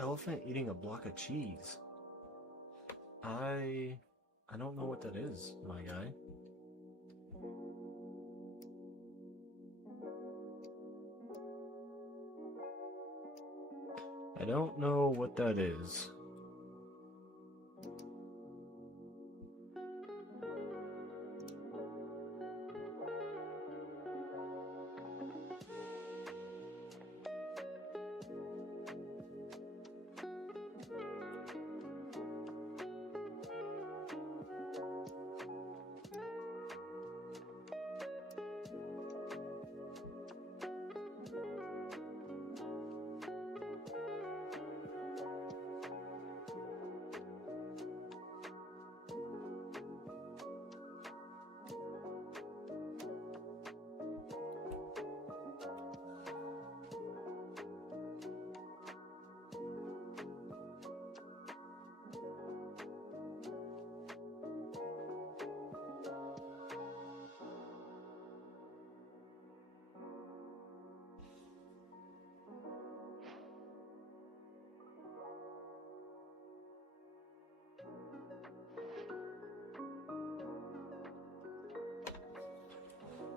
Elephant eating a block of cheese. I I don't know what that is, my guy. I don't know what that is.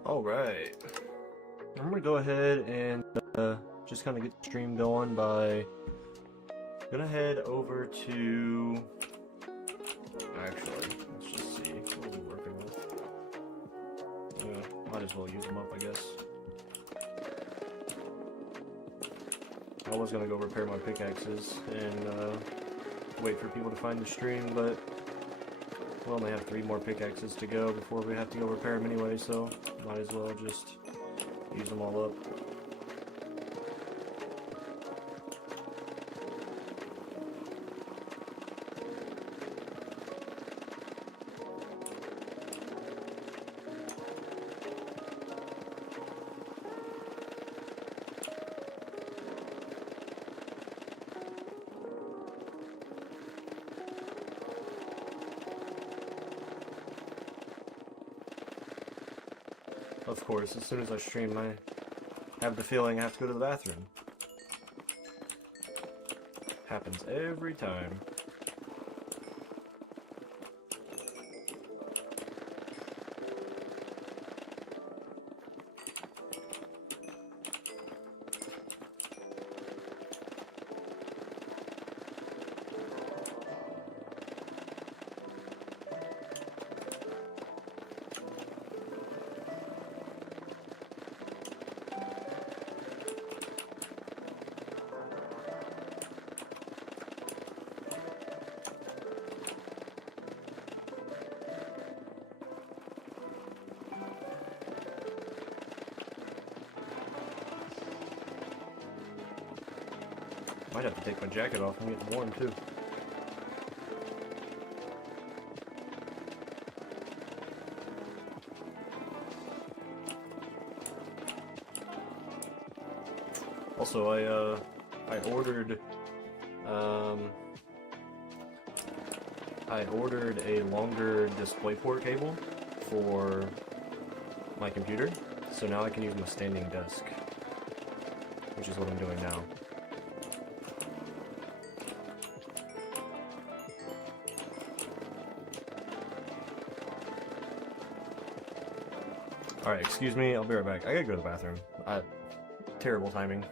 Alright. I'm gonna go ahead and just kind of get the stream going by gonna head over to. Actually, let's just see what we're working with. Yeah, might as well use them up, I guess. I was gonna go repair my pickaxes and wait for people to find the stream, but we only have 3 more pickaxes to go before we have to go repair them anyway, so might as well just use them all up. Of course, as soon as I stream, I have the feeling I have to go to the bathroom. Happens every time. Might have to take my jacket off and get warm too. Also, I ordered a longer DisplayPort cable for my computer, so now I can use my standing desk, which is what I'm doing now. Alright, excuse me, I'll be right back. I gotta go to the bathroom. Terrible timing.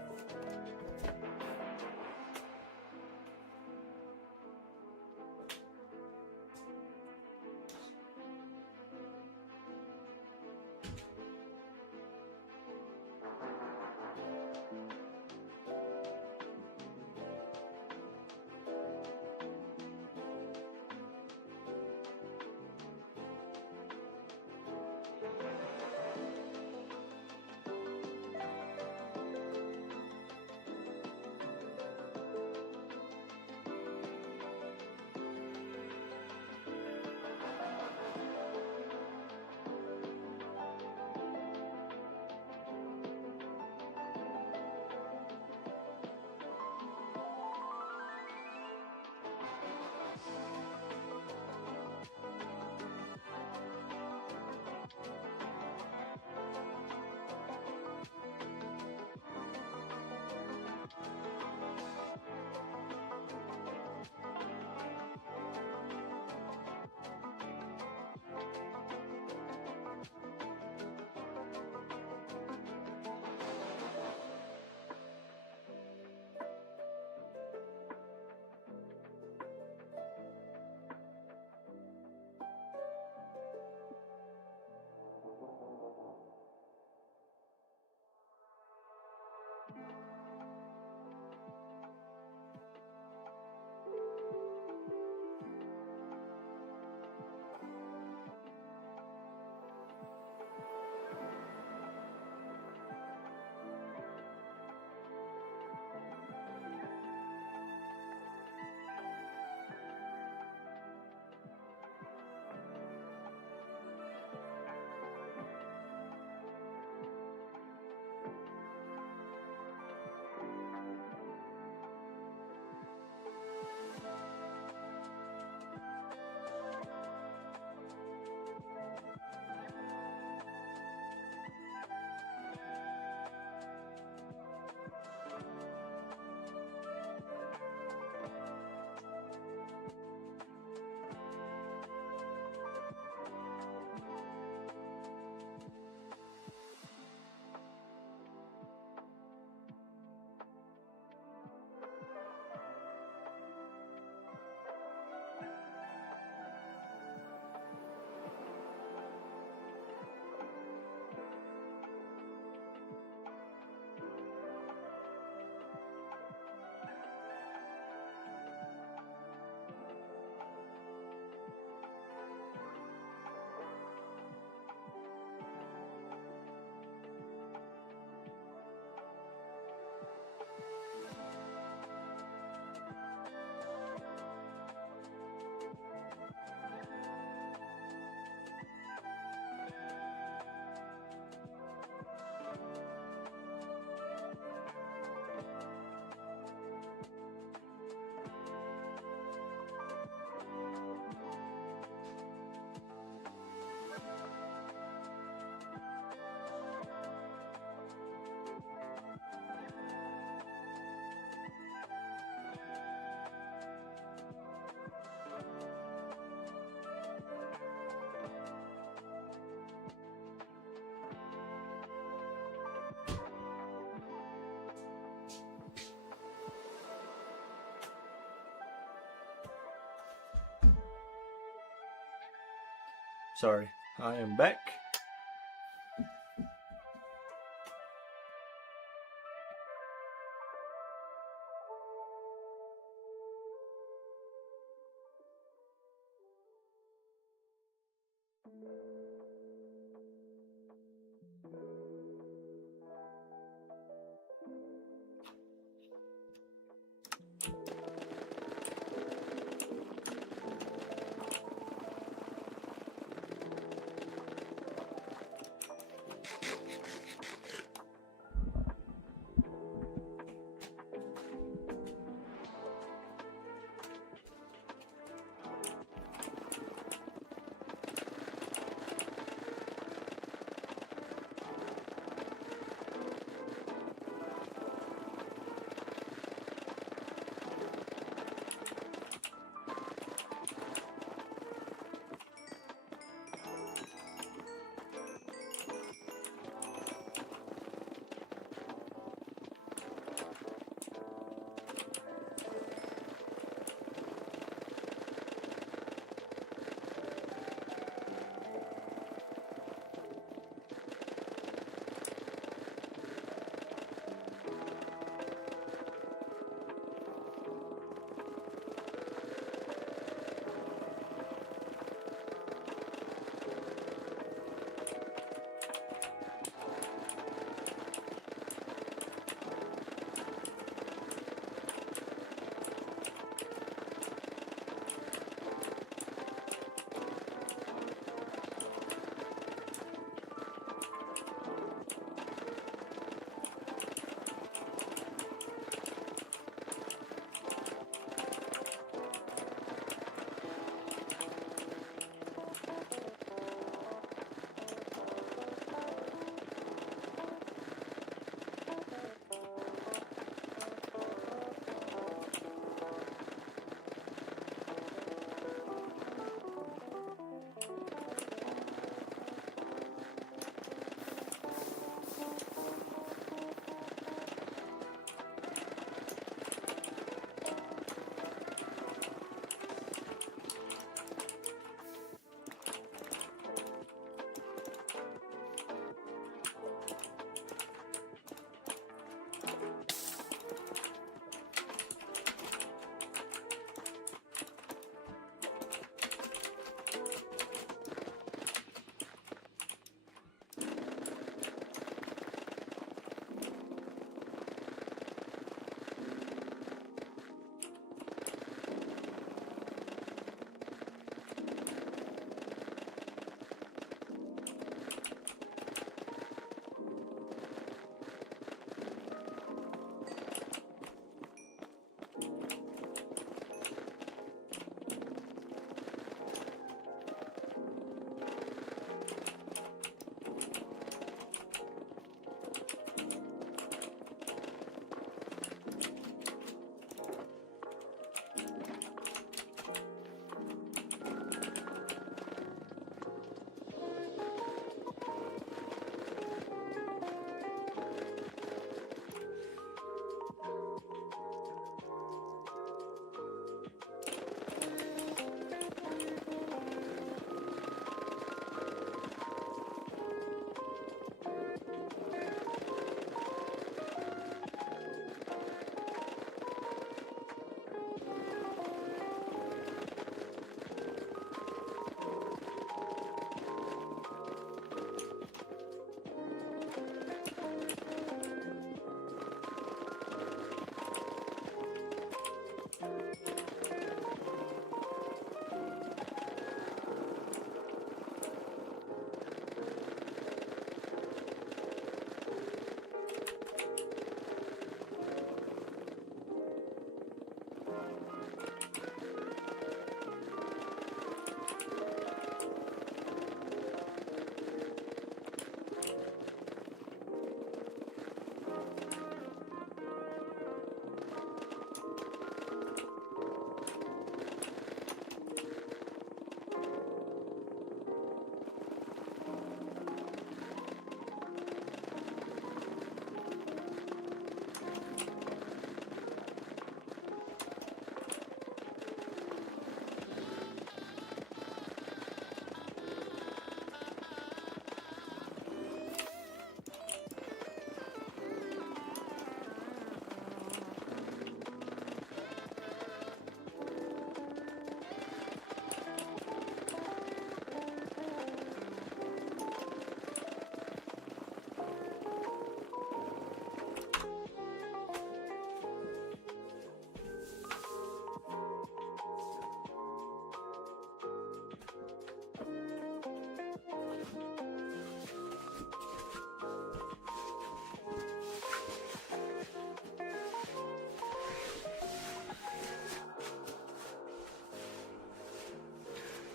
Sorry, I am back.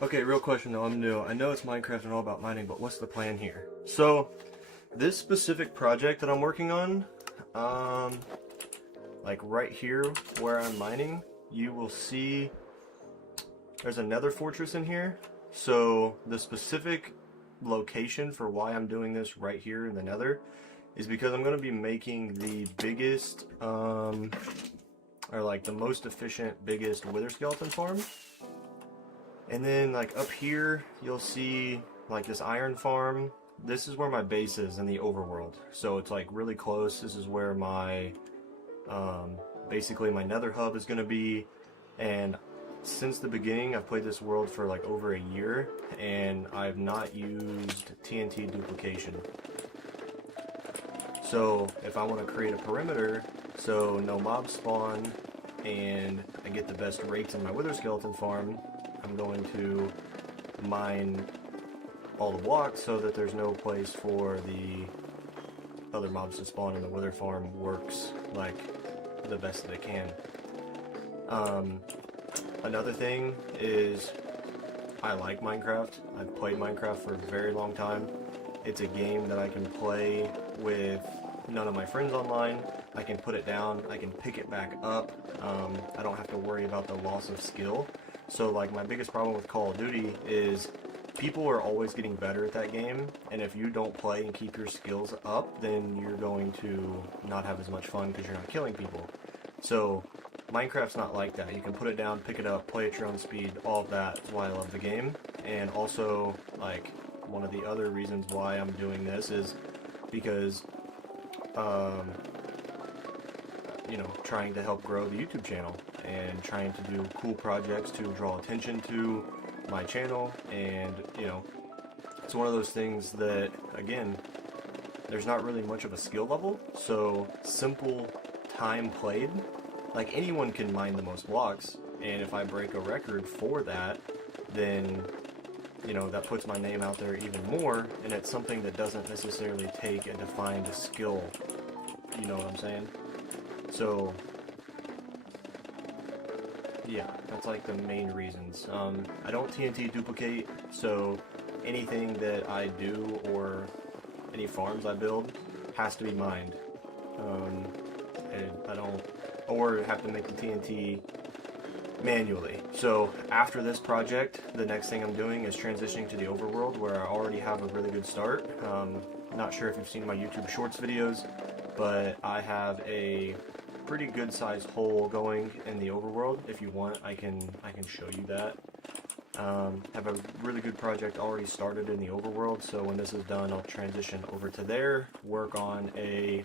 Okay, real question though, I'm new. I know it's Minecraft and all about mining, but what's the plan here? So, this specific project that I'm working on, like right here where I'm mining, you will see there's another fortress in here. So, the specific location for why I'm doing this right here in the nether is because I'm going to be making the biggest, or like the most efficient, biggest wither skeleton farm. And then like up here, you'll see like this iron farm. This is where my base is in the overworld. So it's like really close. This is where my, basically my nether hub is going to be. And since the beginning, I've played this world for like over a year, and I've not used TNT duplication. So if I want to create a perimeter so no mobs spawn and I get the best rates in my wither skeleton farm, I'm going to mine all the blocks so that there's no place for the other mobs to spawn, and the wither farm works like the best that it can. Another thing is I like Minecraft. I've played Minecraft for a very long time. It's a game that I can play with none of my friends online. I can put it down, I can pick it back up. I don't have to worry about the loss of skill. So like my biggest problem with Call of Duty is people are always getting better at that game, and if you don't play and keep your skills up, then you're going to not have as much fun because you're not killing people. So Minecraft's not like that. You can put it down, pick it up, play at your own speed, all of that is why I love the game. And also, like, one of the other reasons why I'm doing this is because you know, trying to help grow the YouTube channel and trying to do cool projects to draw attention to my channel. And, you know, it's one of those things that, again, there's not really much of a skill level, so simple time played, like anyone can mine the most blocks, and if I break a record for that, then, you know, that puts my name out there even more, and it's something that doesn't necessarily take a defined skill, you know what I'm saying? So, yeah, that's like the main reasons. I don't TNT duplicate, so anything that I do or any farms I build has to be mined. And I don't, or have to make the TNT manually. So after this project, the next thing I'm doing is transitioning to the overworld, where I already have a really good start. Not sure if you've seen my YouTube Shorts videos, but I have a pretty good sized hole going in the overworld. If you want, I can show you that. Have a really good project already started in the overworld, so when this is done, I'll transition over to there, work on a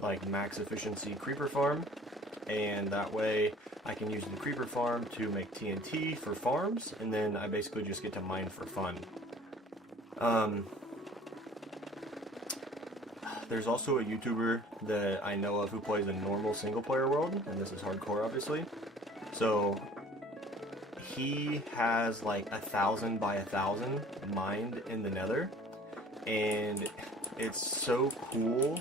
like max efficiency creeper farm, and that way I can use the creeper farm to make TNT for farms, and then I basically just get to mine for fun. There's also a YouTuber that I know of who plays a normal single player world, and this is hardcore obviously. So he has like 1,000 by 1,000 mined in the nether, and it's so cool.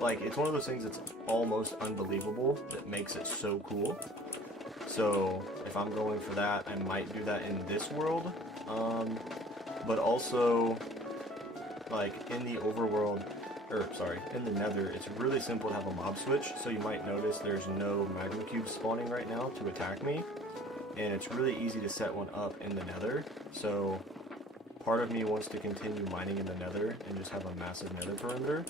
Like, it's one of those things that's almost unbelievable that makes it so cool. So if I'm going for that, I might do that in this world. But also, like, in the overworld, or sorry, in the nether, it's really simple to have a mob switch. So you might notice there's no magma cubes spawning right now to attack me. And it's really easy to set one up in the nether. So part of me wants to continue mining in the nether and just have a massive nether perimeter.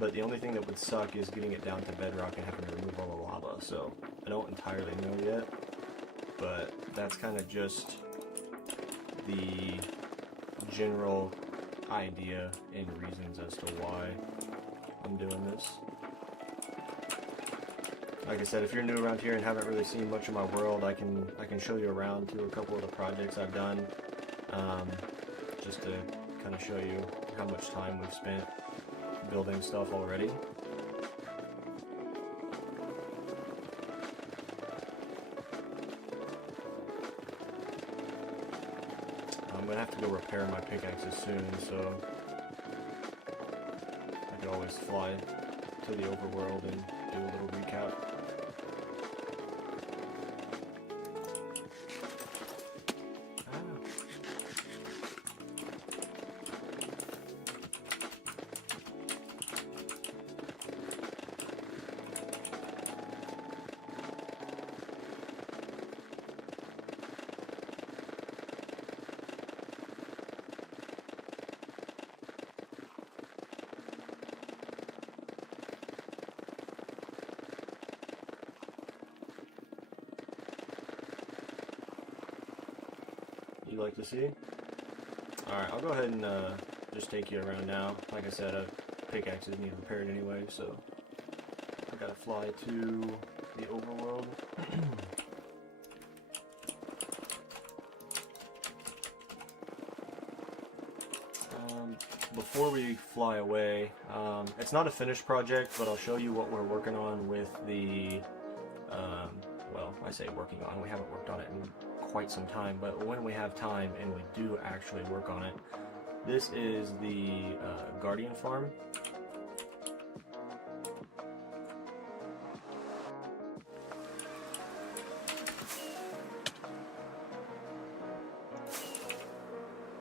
But the only thing that would suck is getting it down to bedrock and having to remove all the lava. So I don't entirely know yet, but that's kind of just the general idea and reasons as to why I'm doing this. Like I said, if you're new around here and haven't really seen much of my world, I can show you around to a couple of the projects I've done, just to kind of show you how much time we've spent building stuff already. I'm gonna have to go repair my pickaxes soon, so I could always fly to the overworld and do a little recap. you'd like to see. Alright, I'll go ahead and just take you around now. Like I said, pickaxes need repaired anyway, so I gotta fly to the overworld. Before we fly away, it's not a finished project, but I'll show you what we're working on with the, well, I say working on, we haven't worked on it in quite some time, but when we have time and we do actually work on it, this is the Guardian farm.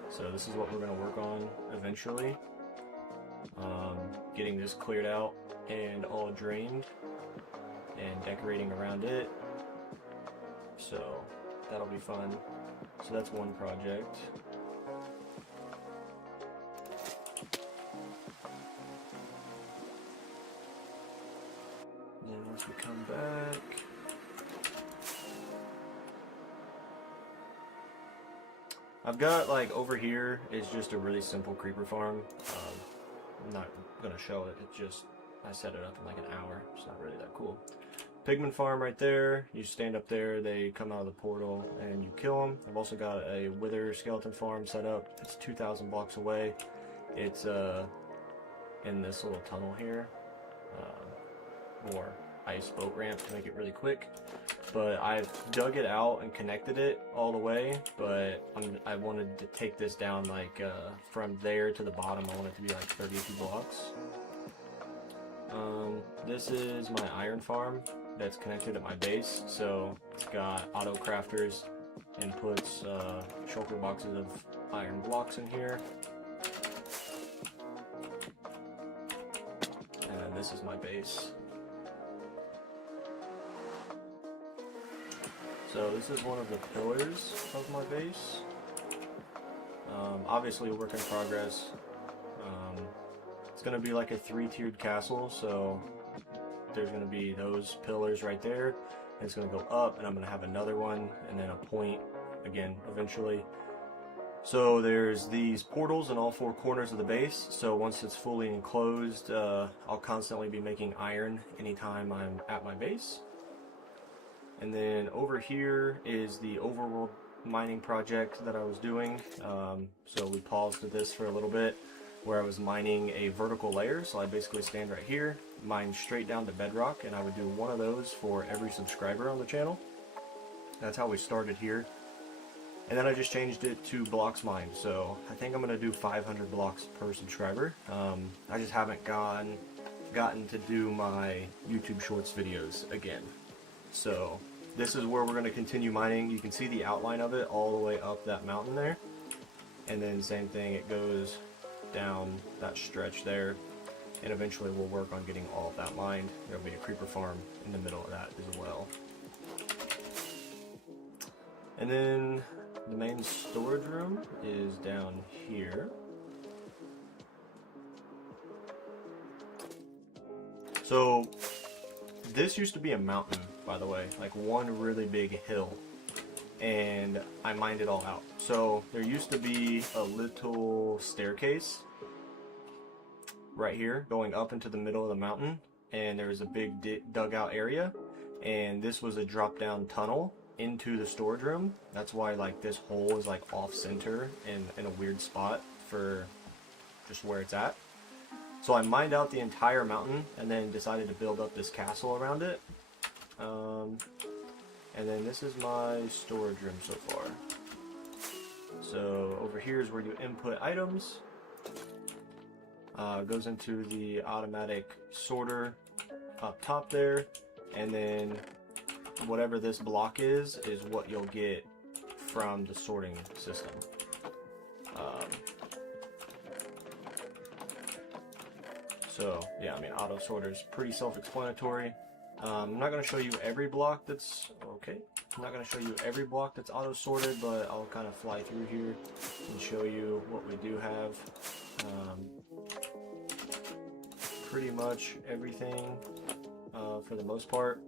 So this is what we're going to work on eventually. Getting this cleared out and all drained and decorating around it. So that'll be fun. So that's one project. And then once we come back, I've got, like, over here is just a really simple creeper farm. I'm not gonna show it, it's just, I set it up in like an hour. It's not really that cool. Pigman farm right there. You stand up there, they come out of the portal and you kill them. I've also got a wither skeleton farm set up. It's 2,000 blocks away. It's in this little tunnel here, or ice boat ramp to make it really quick. But I've dug it out and connected it all the way, but I wanted to take this down like from there to the bottom. I want it to be like 32 blocks. This is my iron farm that's connected at my base, so it's got auto crafters and puts shulker boxes of iron blocks in here. And then this is my base. So this is one of the pillars of my base. Obviously a work in progress. It's going to be like a 3-tiered castle, so there's going to be those pillars right there. And it's going to go up, and I'm going to have another one, and then a point again eventually. So there's these portals in all 4 corners of the base, so once it's fully enclosed, I'll constantly be making iron anytime I'm at my base. And then over here is the overworld mining project that I was doing. So we paused this for a little bit, where I was mining a vertical layer. So I basically stand right here, mine straight down to bedrock, and I would do one of those for every subscriber on the channel. That's how we started here. And then I just changed it to blocks mined. So I think I'm going to do 500 blocks per subscriber. I just haven't gotten to do my YouTube Shorts videos again. So this is where we're going to continue mining. You can see the outline of it all the way up that mountain there. And then same thing, it goes down that stretch there. And eventually we'll work on getting all of that mined. There'll be a creeper farm in the middle of that as well. And then the main storage room is down here. So this used to be a mountain, by the way, like one really big hill, and I mined it all out. So there used to be a little staircase right here going up into the middle of the mountain, and there was a big dugout area, and this was a drop down tunnel into the storage room. That's why like this hole is like off center and in a weird spot for just where it's at. So I mined out the entire mountain and then decided to build up this castle around it. And then this is my storage room so far. So over here is where you input items. Goes into the automatic sorter up top there, and then whatever this block is what you'll get from the sorting system. So yeah, I mean, auto sorter is pretty self-explanatory. I'm not going to show you every block that's okay. I'm not going to show you every block that's auto sorted, but I'll kind of fly through here and show you what we do have. Pretty much everything for the most part.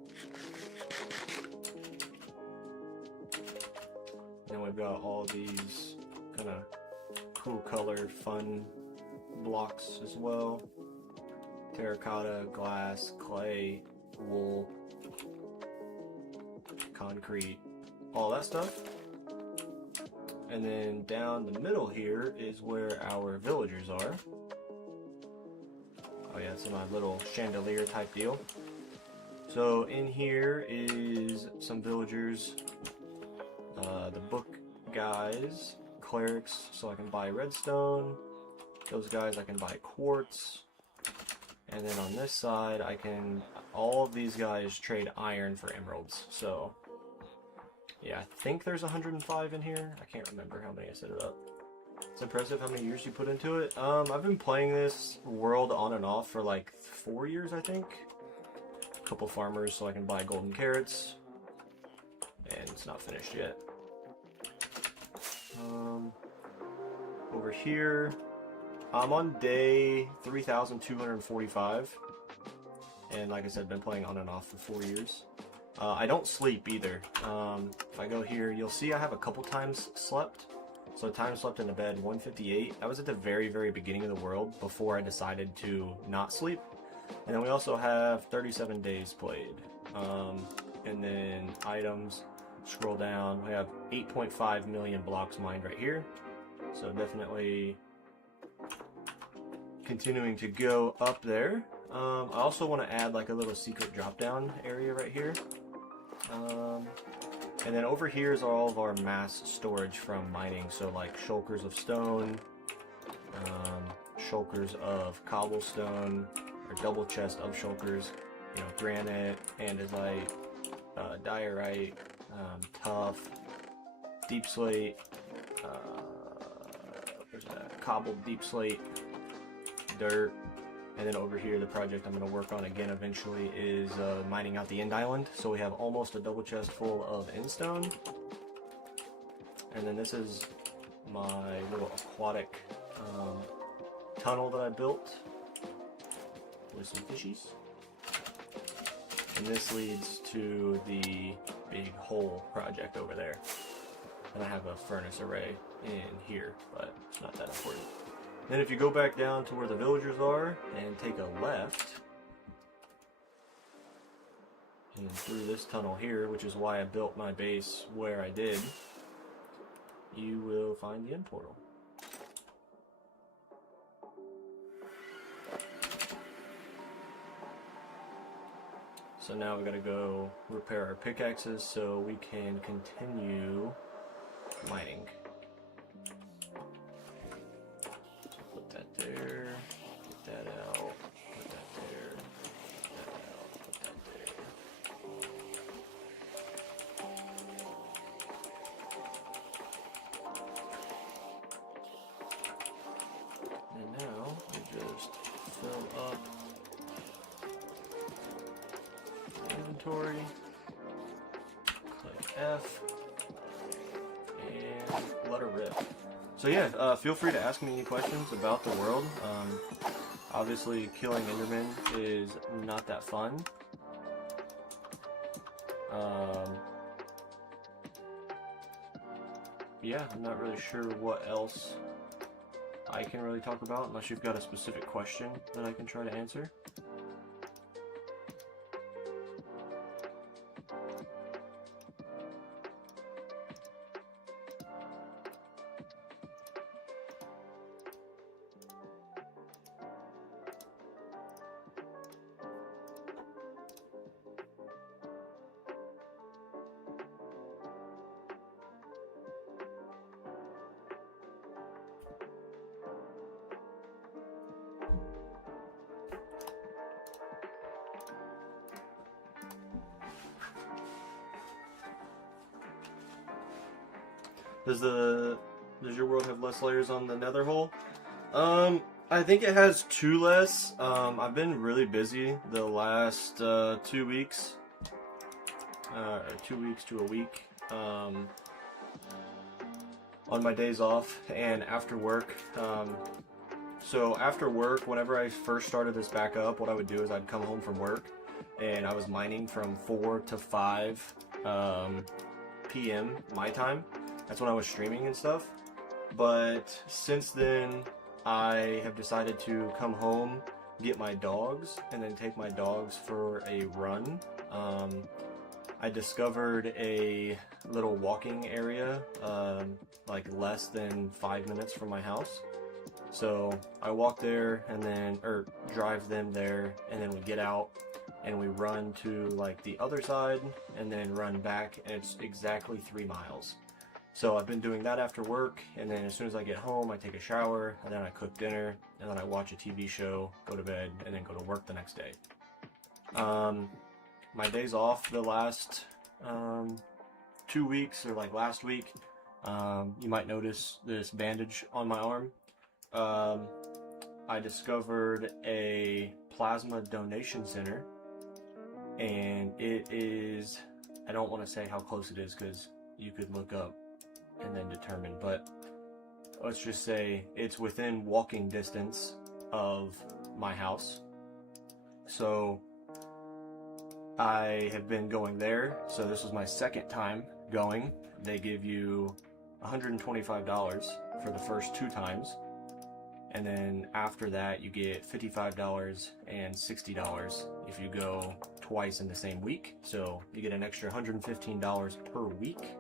And we I've got all these kind of cool colored fun blocks as well. Terracotta, glass, clay, wool, concrete, all that stuff. And then down the middle here is where our villagers are. Oh yeah, it's in my little chandelier type deal. So in here is some villagers, the book guys, clerics, so I can buy redstone. Those guys I can buy quartz. And then on this side I can, all of these guys trade iron for emeralds. So yeah, I think there's 105 in here. I can't remember how many I set it up. It's impressive how many years you put into it. I've been playing this world on and off for like 4 years, I think. A couple farmers so I can buy golden carrots. And it's not finished yet. Over here, I'm on day 3,245. And like I said, been playing on and off for 4 years. I don't sleep either. If I go here, you'll see I have a couple times slept. So time slept in the bed, 158. I was at the very, very beginning of the world before I decided to not sleep. And then we also have 37 days played. And then items, scroll down, we have 8.5 million blocks mined right here. So definitely continuing to go up there. I also want to add like a little secret drop down area right here. And then over here is all of our mass storage from mining, so like shulkers of stone, shulkers of cobblestone, or double chest of shulkers, you know, granite, andesite, diorite, tuff, deep slate, where's that? Cobbled deep slate, dirt. And then over here, the project I'm going to work on again eventually is mining out the end island. So we have almost a double chest full of end stone. And then this is my little aquatic tunnel that I built with some fishies. And this leads to the big hole project over there. And I have a furnace array in here, but it's not that important. Then if you go back down to where the villagers are and take a left, and through this tunnel here, which is why I built my base where I did, you will find the end portal. So now we gotta go repair our pickaxes so we can continue mining. There, get that out, put that there, get that out, put that there. And now we just fill up the inventory, click F, and let her rip. So yeah, feel free to ask me any questions about the world. Obviously, killing Endermen is not that fun. Yeah, I'm not really sure what else I can really talk about unless you've got a specific question that I can try to answer. Does your world have less layers on the nether hole? I think it has 2 less. I've been really busy the last 2 weeks. Or 2 weeks to a week. On my days off and after work. So after work, whenever I first started this back up, what I would do is I'd come home from work and I was mining from 4 to 5 p.m. my time. That's when I was streaming and stuff. But since then, I have decided to come home, get my dogs, and then take my dogs for a run. I discovered a little walking area, like less than 5 minutes from my house. So I walk there and then, or drive them there, and then we get out and we run to like the other side and then run back, and it's exactly 3 miles. So I've been doing that after work, and then as soon as I get home, I take a shower, and then I cook dinner, and then I watch a TV show, go to bed, and then go to work the next day. My days off the last 2 weeks, or like last week, you might notice this bandage on my arm. I discovered a plasma donation center, and it is, I don't want to say how close it is because you could look up and then determine, but let's just say it's within walking distance of my house. So I have been going there, so this was my second time going. They give you $125 for the first 2 times, and then after that you get $55 and $60 if you go twice in the same week. So you get an extra $115 per week.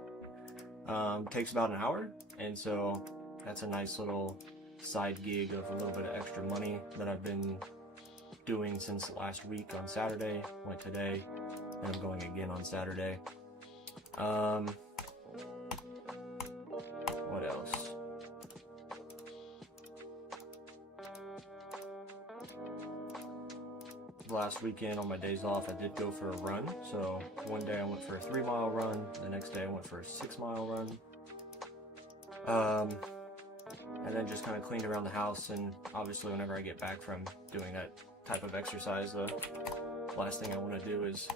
Takes about an hour, and so that's a nice little side gig of a little bit of extra money that I've been doing since last week. On Saturday, went today, and I'm going again on Saturday. What else? Last weekend on my days off, I did go for a run. So one day I went for a 3-mile run, the next day I went for a 6-mile run. And then just kind of cleaned around the house, and obviously whenever I get back from doing that type of exercise, the last thing I want to do is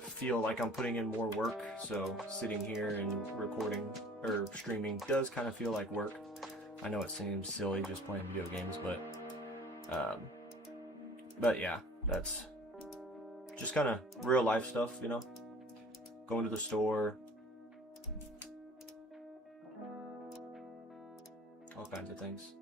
feel like I'm putting in more work. So sitting here and recording or streaming does kind of feel like work. I know it seems silly just playing video games, but yeah, that's just kind of real life stuff, you know, going to the store, all kinds of things.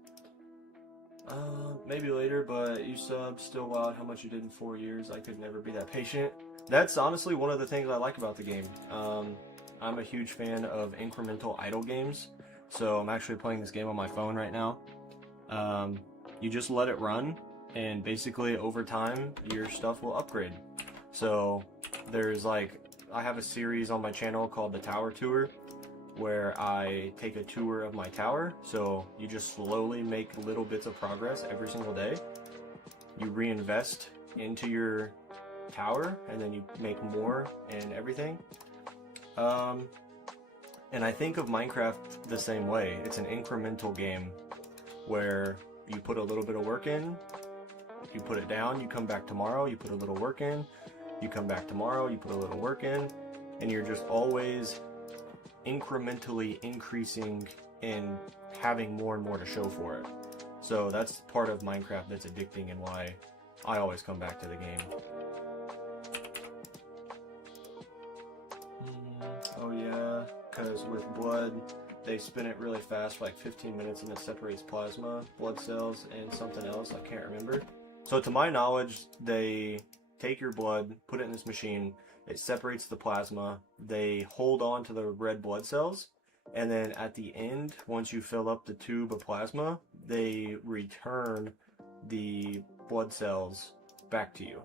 Maybe later, but you subbed, still wild how much you did in 4 years. I could never be that patient. That's honestly one of the things I like about the game. I'm a huge fan of incremental idle games, so I'm actually playing this game on my phone right now. You just let it run, and basically over time your stuff will upgrade. So there's like, I have a series on my channel called the Tower Tour, where I take a tour of my tower. So you just slowly make little bits of progress every single day. You reinvest into your tower, and then you make more and everything. And I think of Minecraft the same way. It's an incremental game where you put a little bit of work in, you put it down, you come back tomorrow, you put a little work in, you come back tomorrow, you put a little work in, and you're just always incrementally increasing and having more and more to show for it. So that's part of Minecraft that's addicting, and why I always come back to the game. Oh yeah, because with blood, they spin it really fast for like 15 minutes, and it separates plasma, blood cells, and something else, I can't remember. So to my knowledge, they take your blood, put it in this machine, it separates the plasma, they hold on to the red blood cells, and then at the end, once you fill up the tube of plasma, they return the blood cells back to you.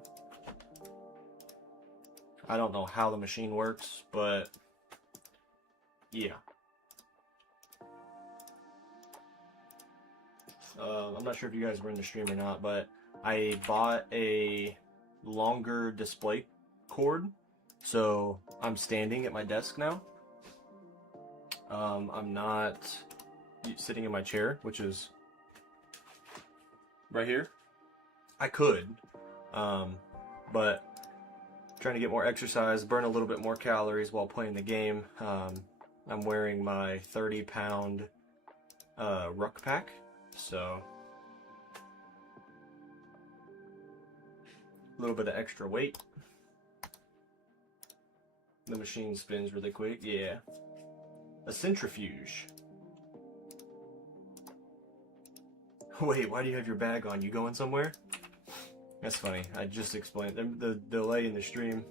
I don't know how the machine works, but yeah. I'm not sure if you guys were in the stream or not, but I bought a longer display cord, so I'm standing at my desk now. I'm not sitting in my chair, which is right here. I could, but trying to get more exercise, burn a little bit more calories while playing the game. I'm wearing my 30-pound ruck pack, so a little bit of extra weight. The machine spins really quick, yeah. A centrifuge. Wait, why do you have your bag on? You going somewhere? That's funny. I just explained the delay in the stream.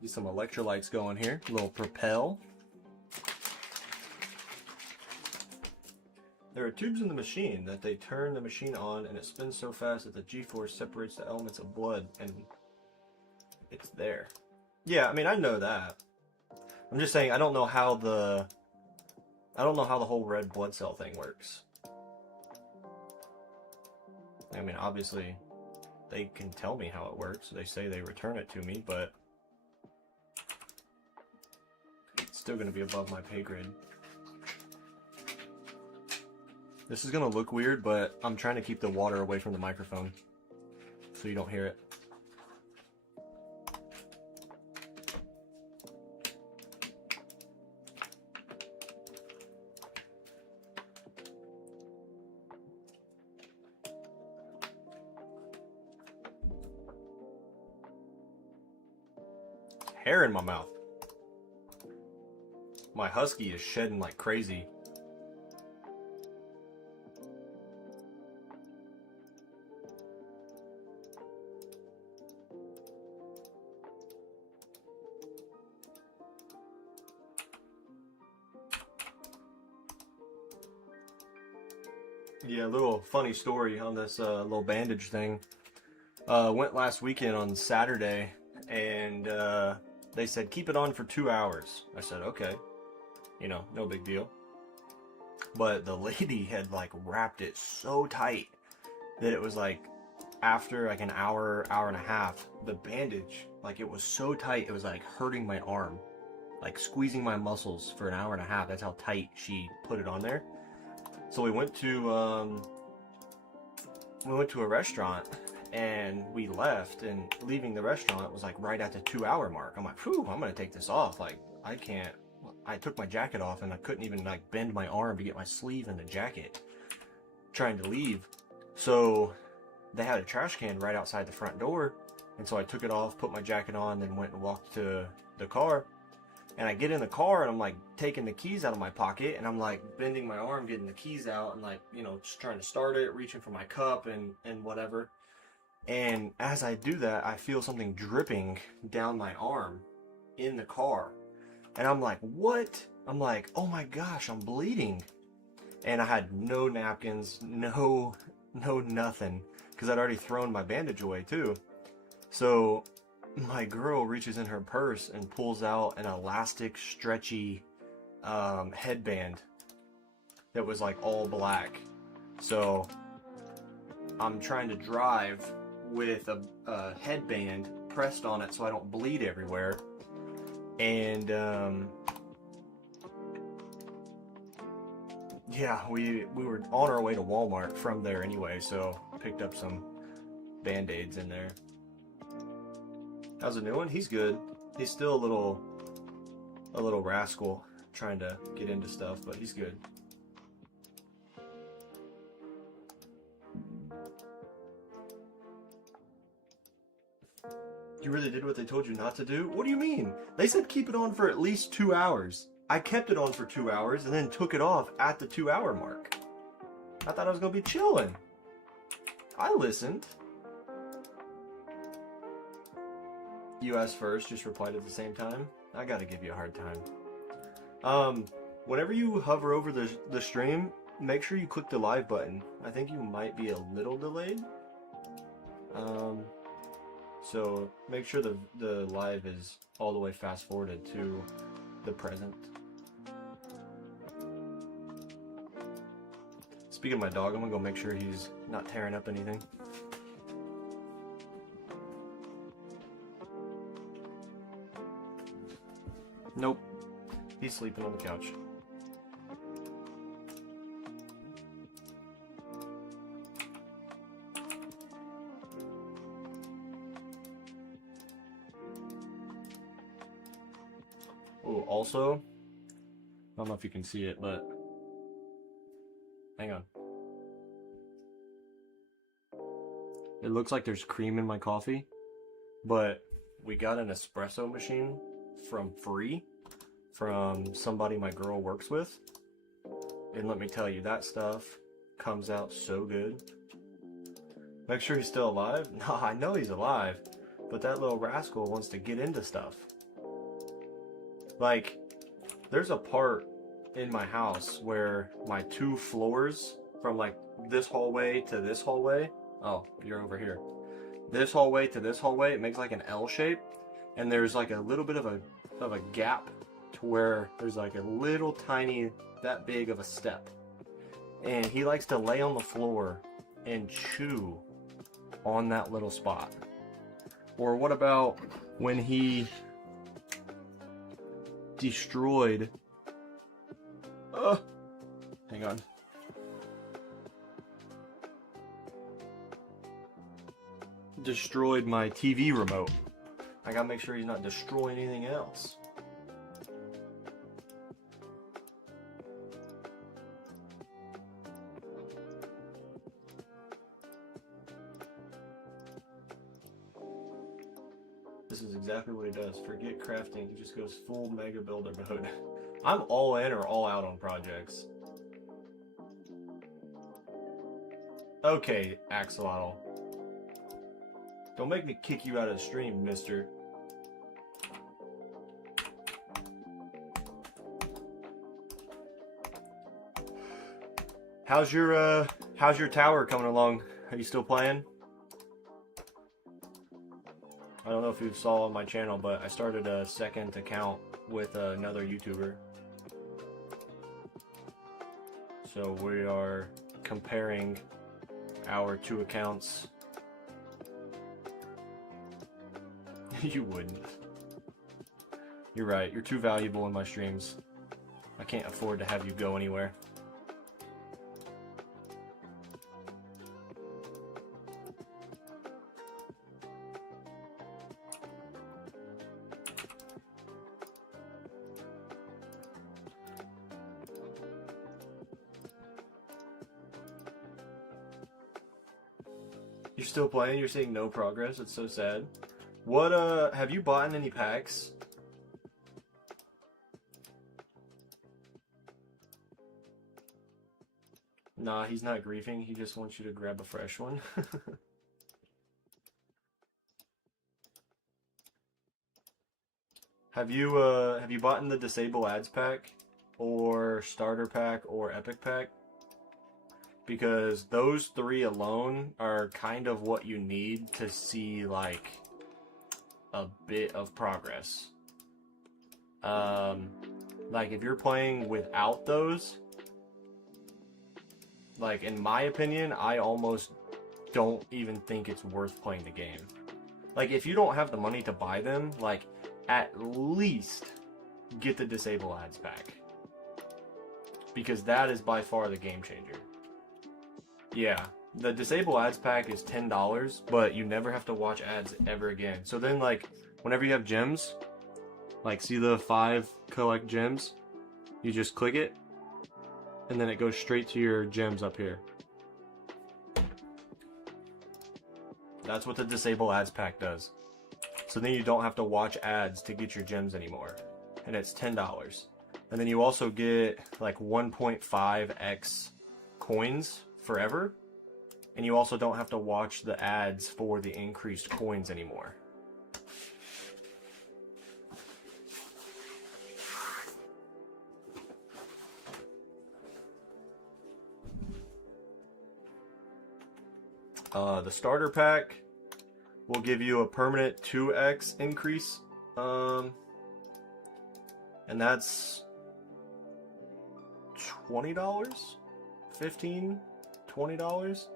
Get some electrolytes going here. A little Propel. There are tubes in the machine that they turn the machine on and it spins so fast that the G-force separates the elements of blood and it's there. Yeah, I mean, I know that. I'm just saying I don't know how the whole red blood cell thing works. I mean, obviously they can tell me how it works. They say they return it to me, but it's still going to be above my pay grade. This is going to look weird, but I'm trying to keep the water away from the microphone so you don't hear it. Hair in my mouth. My husky is shedding like crazy. Yeah, a little funny story on this little bandage thing. Went last weekend on Saturday, and they said keep it on for 2 hours. I said okay, you know, no big deal. But the lady had like wrapped it so tight that it was like after like an hour, hour and a half, the bandage, like it was so tight it was like hurting my arm, like squeezing my muscles for an hour and a half. That's how tight she put it on there. So we went to a restaurant and we left, and leaving the restaurant was like right at the 2 hour mark. I'm like, whew, I'm gonna take this off. Like I can't. I took my jacket off and I couldn't even like bend my arm to get my sleeve in the jacket trying to leave. So they had a trash can right outside the front door, and so I took it off, put my jacket on, then went and walked to the car. And I get in the car and I'm like taking the keys out of my pocket, and I'm like bending my arm, getting the keys out, and like, you know, just trying to start it, reaching for my cup and whatever. And as I do that, I feel something dripping down my arm in the car. And I'm like, what? I'm like, oh my gosh, I'm bleeding. And I had no napkins, no nothing, because I'd already thrown my bandage away too. So my girl reaches in her purse and pulls out an elastic, stretchy headband that was like all black. So I'm trying to drive with a headband pressed on it so I don't bleed everywhere. And yeah, we were on our way to Walmart from there anyway, so picked up some Band-Aids in there. How's the new one? He's good. He's still a little rascal trying to get into stuff, but he's good. You really did what they told you not to do? What do you mean? They said keep it on for at least 2 hours. I kept it on for 2 hours and then took it off at the 2 hour mark. I thought I was gonna be chilling. I listened. You asked first, just replied at the same time. I gotta give you a hard time. Whenever you hover over the stream, make sure you click the live button. I think you might be a little delayed. So make sure the live is all the way fast forwarded to the present. Speaking of my dog, I'm gonna go make sure he's not tearing up anything. Nope. He's sleeping on the couch. also, I don't know if you can see it, but hang on. It looks like there's cream in my coffee, but we got an espresso machine from free from somebody my girl works with. And let me tell you, that stuff comes out so good. Make sure he's still alive? No, I know he's alive, but that little rascal wants to get into stuff. Like, there's a part in my house where my 2 floors from like this hallway to this hallway, oh, you're over here. This hallway to this hallway, it makes like an L shape, and there's like a little bit of a gap to where there's like a little tiny, that big of a step. And he likes to lay on the floor and chew on that little spot. Or what about when he destroyed, hang on. Destroyed my TV remote. I gotta make sure he's not destroying anything else. This is exactly what he does. Forget crafting, he just goes full mega builder mode. I'm all in or all out on projects. Okay, Axolotl. Don't make me kick you out of the stream, mister. How's your tower coming along? Are you still playing? I don't know if you saw on my channel, but I started a second account with another YouTuber. So we are comparing our 2 accounts. You wouldn't. You're right, you're too valuable in my streams. I can't afford to have you go anywhere. You're still playing? You're seeing no progress? It's so sad. What, have you bought any packs? Nah, he's not griefing. He just wants you to grab a fresh one. Have you bought in the disable ads pack? Or starter pack or epic pack? Because those 3 alone are kind of what you need to see, like, a bit of progress. Like, if you're playing without those, like, in my opinion, I almost don't even think it's worth playing the game. Like, if you don't have the money to buy them, like, at least get the disable ads pack. Because that is by far the game changer. Yeah, the disable ads pack is $10, but you never have to watch ads ever again. So then, like, whenever you have gems, like, see the 5 collect gems? You just click it, and then it goes straight to your gems up here. That's what the disable ads pack does. So then you don't have to watch ads to get your gems anymore. And it's $10. And then you also get, like, 1.5x coins forever, and you also don't have to watch the ads for the increased coins anymore. The starter pack will give you a permanent 2x increase, and that's $20, $15, $20.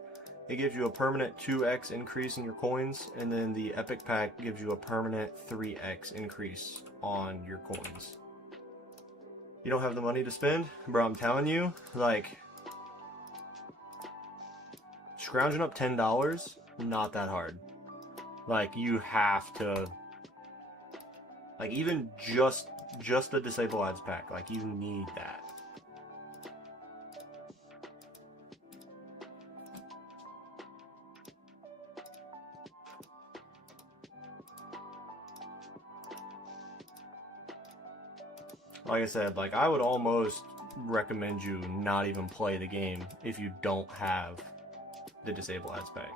It gives you a permanent 2x increase in your coins, and then the epic pack gives you a permanent 3x increase on your coins. You don't have the money to spend? Bro, I'm telling you, like, scrounging up $10, not that hard. Like, you have to, like, even just just the disable ads pack. Like, you need that. Like I said, like, I would almost recommend you not even play the game if you don't have the disable ads pack.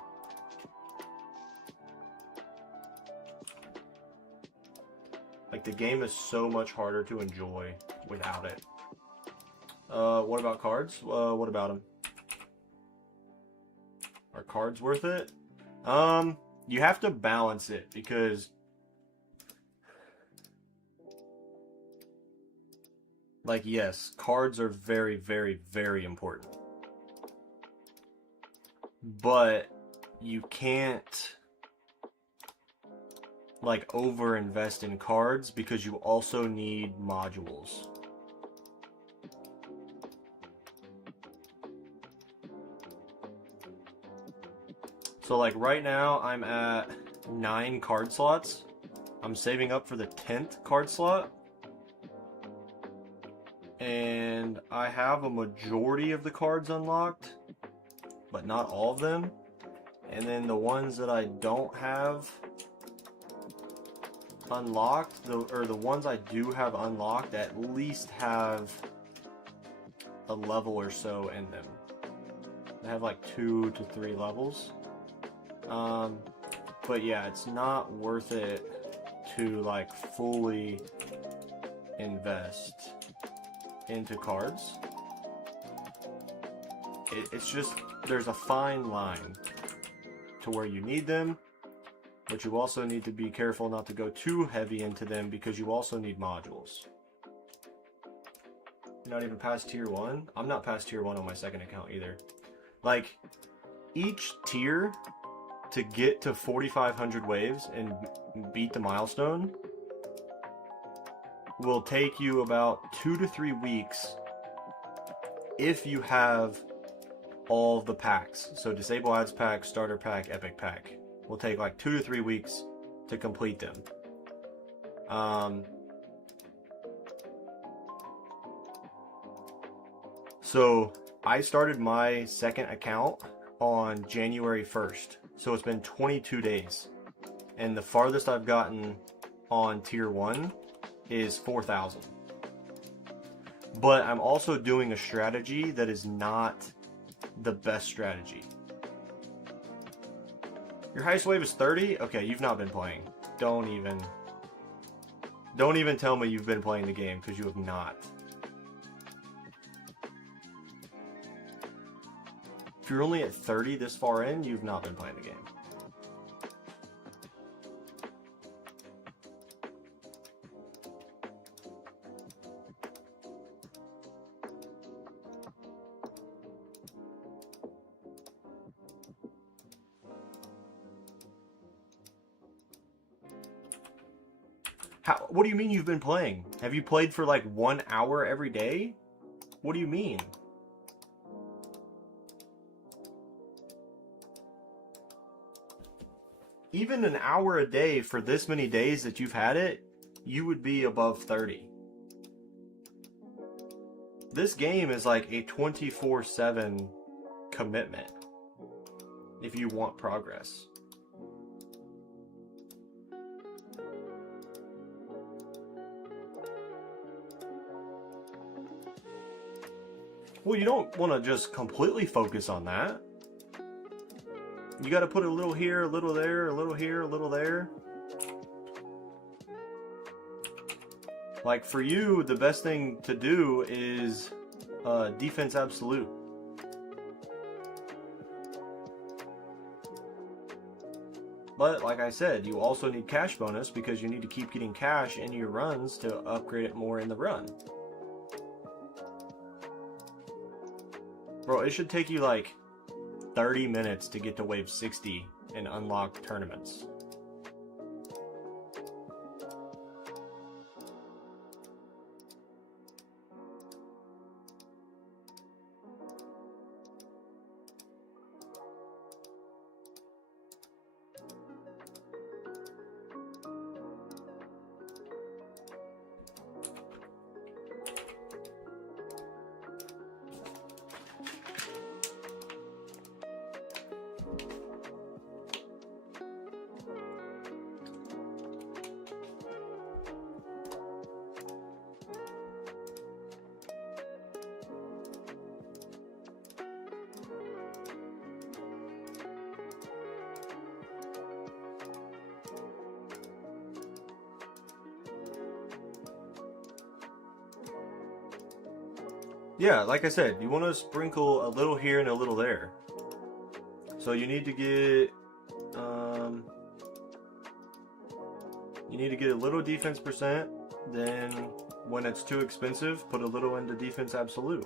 Like, the game is so much harder to enjoy without it. What about cards? What about them? Are cards worth it? You have to balance it, because like, yes, cards are very, very, very important. But you can't, like, over-invest in cards, because you also need modules. So, like, right now, I'm at 9 card slots. I'm saving up for the 10th card slot. And I have a majority of the cards unlocked, but not all of them. And then the ones that I don't have unlocked, or the ones I do have unlocked, at least have a level or so in them. They have like 2 to 3 levels. But yeah, it's not worth it to like fully invest into cards. It's just, there's a fine line to where you need them, but you also need to be careful not to go too heavy into them, because you also need modules. You're not even past tier 1? I'm not past tier 1 on my second account either. Like, each tier to get to 4,500 waves and beat the milestone will take you about 2 to 3 weeks if you have all of the packs. So disable ads pack, starter pack, epic pack will take like 2 to 3 weeks to complete them. So I started my second account on January 1st. So it's been 22 days. And the farthest I've gotten on tier 1 is 4,000. But I'm also doing a strategy that is not the best strategy. Your highest wave is 30? Okay, you've not been playing. Don't even tell me you've been playing the game, because you have not. If you're only at 30 this far in, you've not been playing the game. What do you mean you've been playing? Have you played for like 1 hour every day? What do you mean? Even an hour a day for this many days that you've had it, you would be above 30. This game is like a 24/7 commitment if you want progress. Well, you don't want to just completely focus on that. You got to put a little here, a little there, a little here, a little there. Like, for you, the best thing to do is defense absolute. But like I said, you also need cash bonus, because you need to keep getting cash in your runs to upgrade it more in the run. Bro, it should take you like 30 minutes to get to wave 60 and unlock tournaments. Yeah, like I said, you want to sprinkle a little here and a little there. So you need to get a little defense percent. Then when it's too expensive, put a little into defense absolute.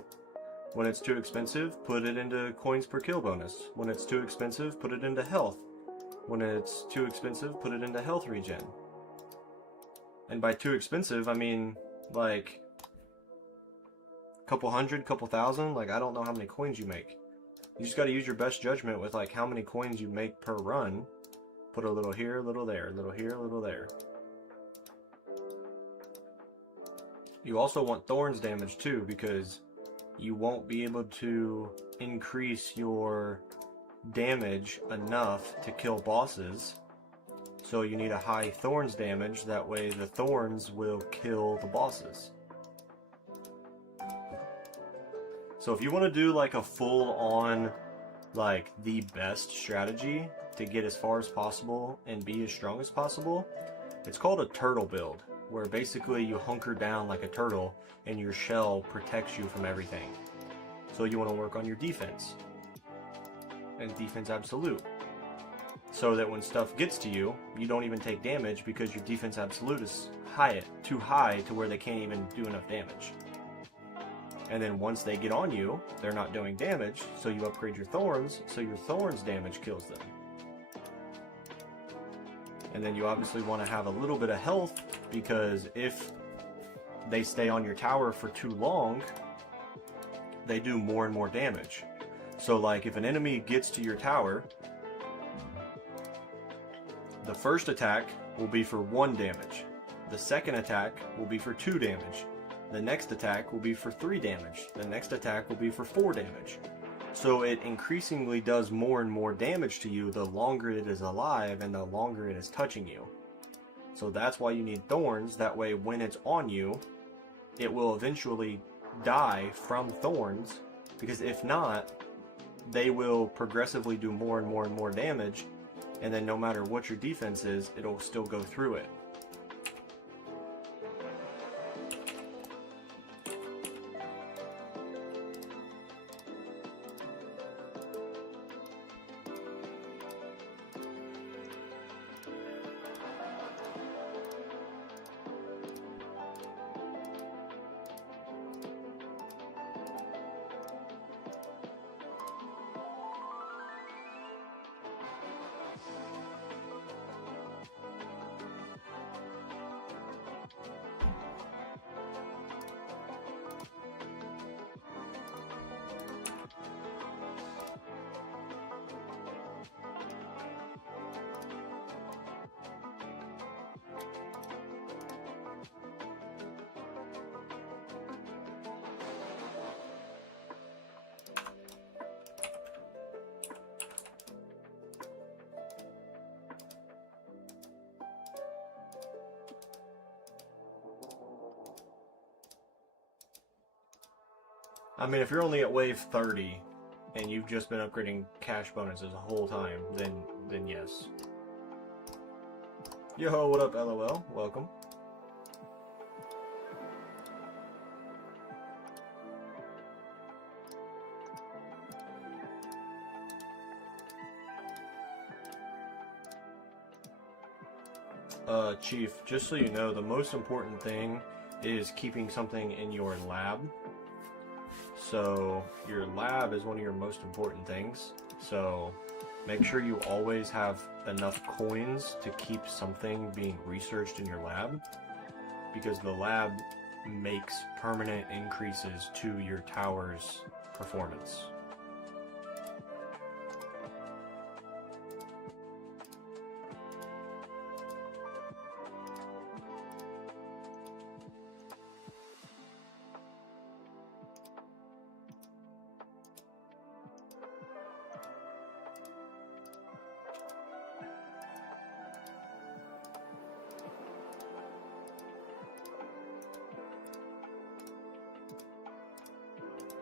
When it's too expensive, put it into coins per kill bonus. When it's too expensive, put it into health. When it's too expensive, put it into health regen. And by too expensive, I mean like couple hundred, couple thousand. Like, I don't know how many coins you make. You just got to use your best judgment with like how many coins you make per run. Put a little here, a little there, a little here, a little there. You also want thorns damage too, because you won't be able to increase your damage enough to kill bosses. So you need a high thorns damage, that way the thorns will kill the bosses. So if you want to do like a full on, like the best strategy to get as far as possible and be as strong as possible, it's called a turtle build, where basically you hunker down like a turtle and your shell protects you from everything. So you want to work on your defense and defense absolute, so that when stuff gets to you, you don't even take damage because your defense absolute is too high to where they can't even do enough damage. And then once they get on you, they're not doing damage, so you upgrade your thorns, so your thorns damage kills them. And then you obviously want to have a little bit of health, because if they stay on your tower for too long, they do more and more damage. So like if an enemy gets to your tower, the first attack will be for 1 damage. The second attack will be for 2 damage. The next attack will be for 3 damage. The next attack will be for 4 damage. So it increasingly does more and more damage to you the longer it is alive and the longer it is touching you. So that's why you need thorns. That way when it's on you, it will eventually die from thorns, because if not, they will progressively do more and more and more damage, and then no matter what your defense is, it'll still go through it. I mean, if you're only at wave 30 and you've just been upgrading cash bonuses the whole time, then yes. Yo, what up, LOL? Welcome. Chief, just so you know, the most important thing is keeping something in your lab. So your lab is one of your most important things. So make sure you always have enough coins to keep something being researched in your lab, because the lab makes permanent increases to your tower's performance.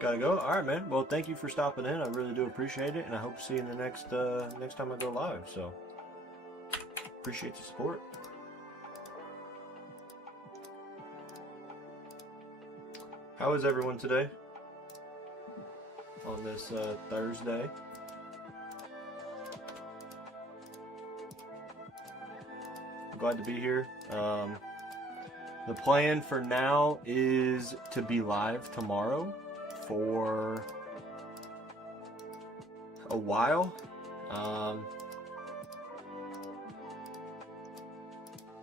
Gotta go. All right, man. Well, thank you for stopping in. I really do appreciate it, and I hope to see you in the next time I go live. So, appreciate the support. How is everyone today? on this Thursday. I'm glad to be here. The plan for now is to be live tomorrow for a while.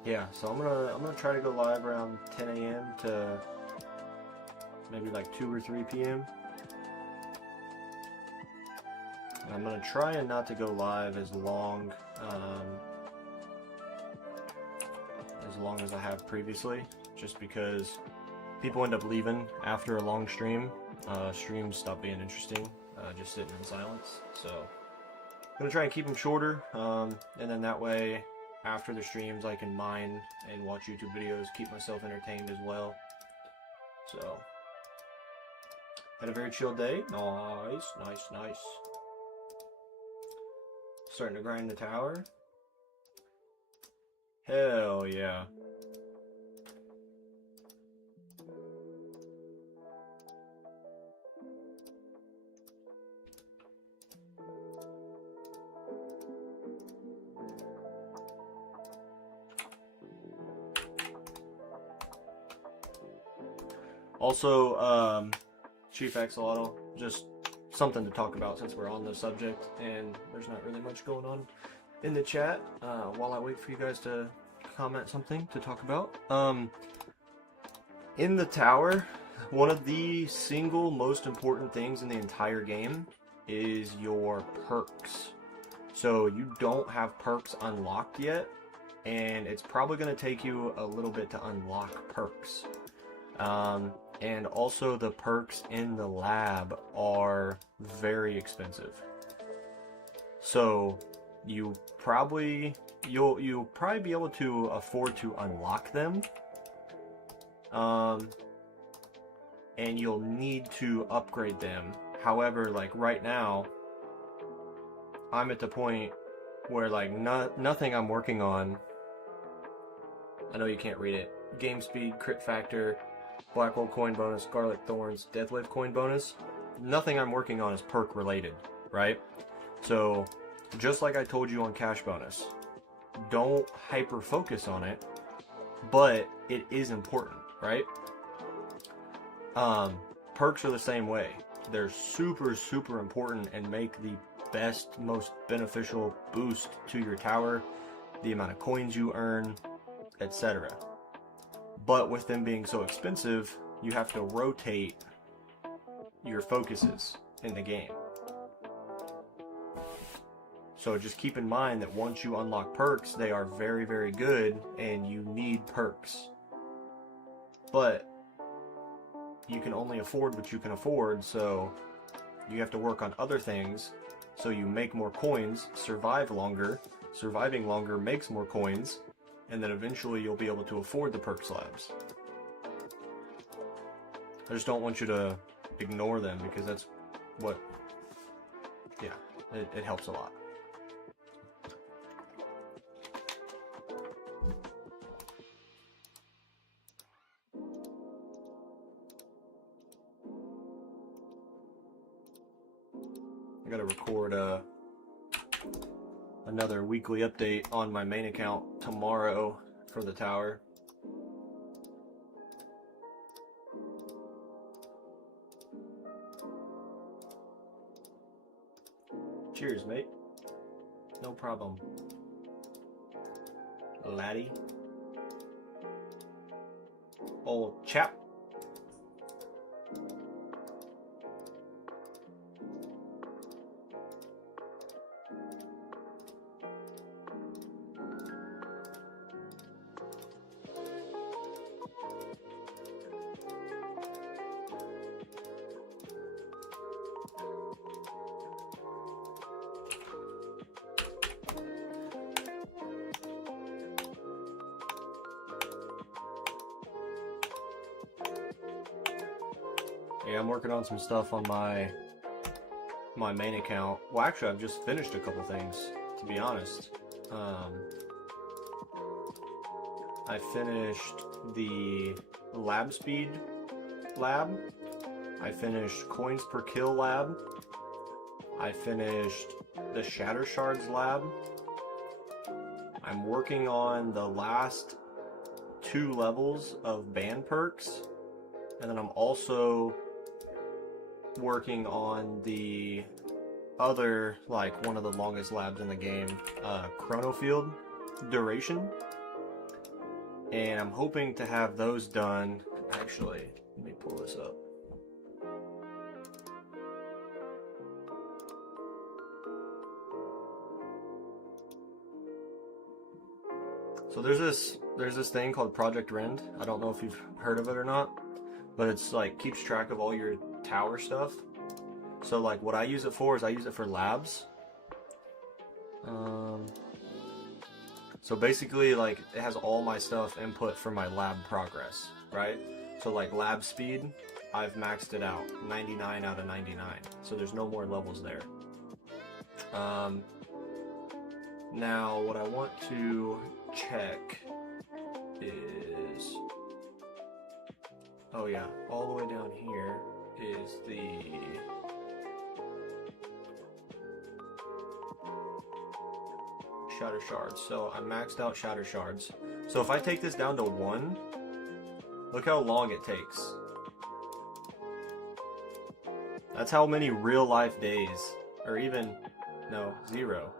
Yeah, so I'm gonna try to go live around 10 a.m. to maybe like 2 or 3 p.m. I'm gonna try and not to go live as long as I have previously, just because people end up leaving after a long stream. Streams stop being interesting, just sitting in silence. So I'm gonna try and keep them shorter, and then that way, after the streams, I can mine and watch YouTube videos, keep myself entertained as well. So, had a very chill day. Nice, nice, nice. Starting to grind the tower. Hell yeah. Also, Chief Axolotl, just something to talk about since we're on the subject, and there's not really much going on in the chat while I wait for you guys to comment something to talk about. In the tower, one of the single most important things in the entire game is your perks. So you don't have perks unlocked yet, and it's probably going to take you a little bit to unlock perks. And also the perks in the lab are very expensive. So you'll probably be able to afford to unlock them. And you'll need to upgrade them. However, like right now, I'm at the point where like nothing I'm working on, I know you can't read it, game speed, crit factor, Black Hole coin bonus, Garlic Thorns, Deathwave coin bonus, nothing I'm working on is perk related, right? So, just like I told you on cash bonus, don't hyper focus on it, but it is important, right? Perks are the same way. They're super, super important and make the best, most beneficial boost to your tower, the amount of coins you earn, etc. But with them being so expensive, you have to rotate your focuses in the game. So just keep in mind that once you unlock perks, they are very, very good, and you need perks. But you can only afford what you can afford, so you have to work on other things so you make more coins, survive longer. Surviving longer makes more coins, and then eventually you'll be able to afford the perk slabs. I just don't want you to ignore them, because that's what, yeah, it helps a lot. I gotta record another weekly update on my main account tomorrow for the tower. Cheers, mate. No problem. Laddie. Old chap. Yeah, I'm working on some stuff on my main account. Well, actually, I've just finished a couple things, to be honest. I finished the lab speed lab, I finished Coins Per Kill lab. I finished the Shatter Shards lab. I'm working on the last 2 levels of band perks. And then I'm also working on the other, like, one of the longest labs in the game, Chrono Field Duration. And I'm hoping to have those done. Actually, let me pull this up. So there's this thing called Project Rend. I don't know if you've heard of it or not, but it's like keeps track of all your tower stuff. So like what I use it for is I use it for labs. So basically, like, it has all my stuff input for my lab progress, right? So like lab speed, I've maxed it out, 99 out of 99. So there's no more levels there. Now what I want to check is, oh yeah, all the way down here is the Shatter Shards. So I maxed out Shatter Shards. So if I take this down to 1, look how long it takes. That's how many real life days, or even, no, 0.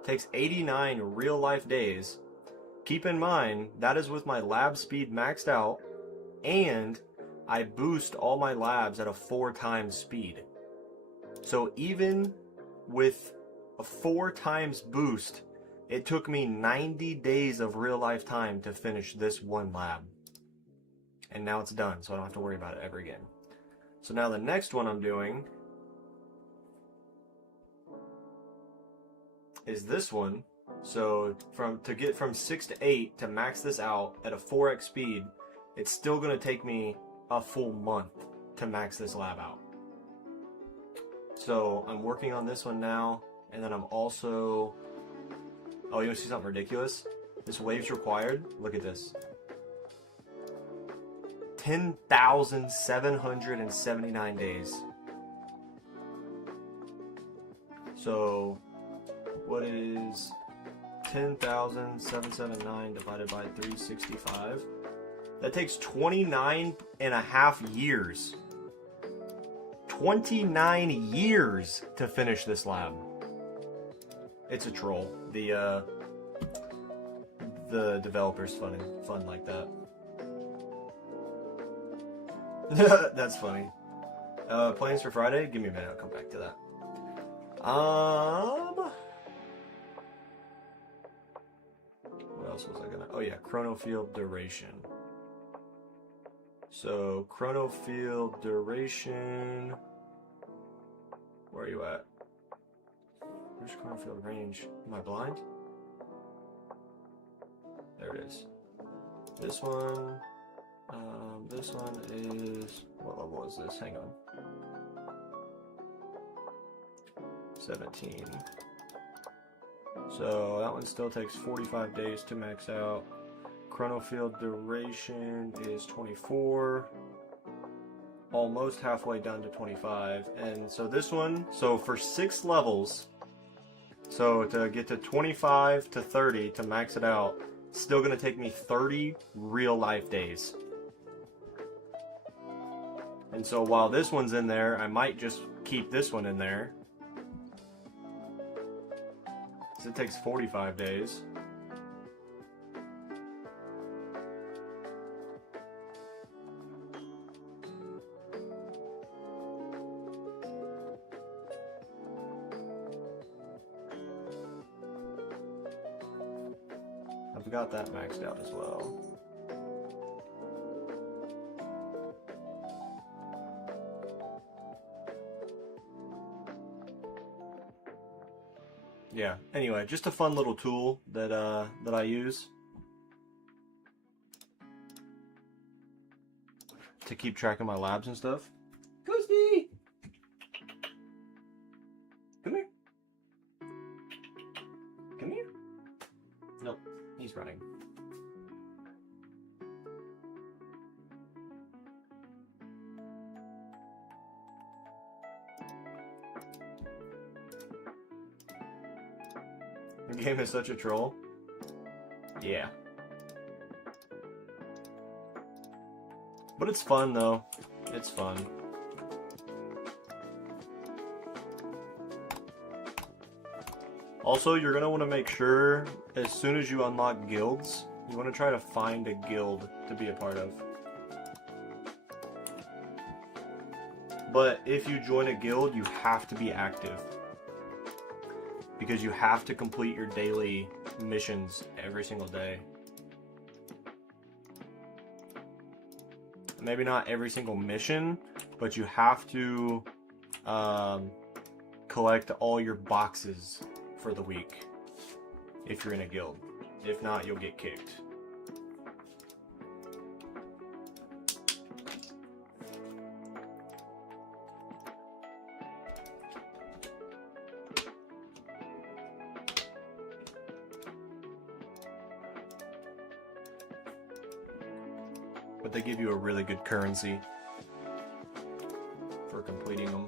It takes 89 real life days. Keep in mind, that is with my lab speed maxed out, and I boost all my labs at a 4 times speed. So even with a 4 times boost, it took me 90 days of real life time to finish this one lab. And now it's done, so I don't have to worry about it ever again. So now the next one I'm doing is this one. So to get from 6 to 8 to max this out at a 4x speed, it's still going to take me a full month to max this lab out. So I'm working on this one now, and then I'm also, oh, you want to see something ridiculous? This waves required, look at this. 10,779 days. So what is 10,779 divided by 365? That takes 29 and a half years. 29 years to finish this lab. It's a troll. The developer's fun like that. That's funny. Plans for Friday? Give me a minute, I'll come back to that. What else was I gonna? Oh yeah, Chrono Field Duration. So Chrono Field Duration. Where are you at? Where's Chrono Field Range? Am I blind? There it is. This one. This one is, what level is this? Hang on. 17. So that one still takes 45 days to max out. Chrono Field Duration is 24. Almost halfway done to 25. And so this one, so for 6 levels, so to get to 25 to 30 to max it out, it's still going to take me 30 real life days. And so while this one's in there, I might just keep this one in there, because it takes 45 days. I've got that maxed out as well. Yeah, anyway, just a fun little tool that that I use to keep track of my labs and stuff. Coasty! Come here. Come here. Nope, he's running. The game is such a troll. Yeah. But it's fun though. It's fun. Also, you're going to want to make sure as soon as you unlock guilds, you want to try to find a guild to be a part of. But if you join a guild, you have to be active. Because you have to complete your daily missions every single day. Maybe not every single mission, but you have to collect all your boxes for the week if you're in a guild. If not, you'll get kicked. But they give you a really good currency for completing them.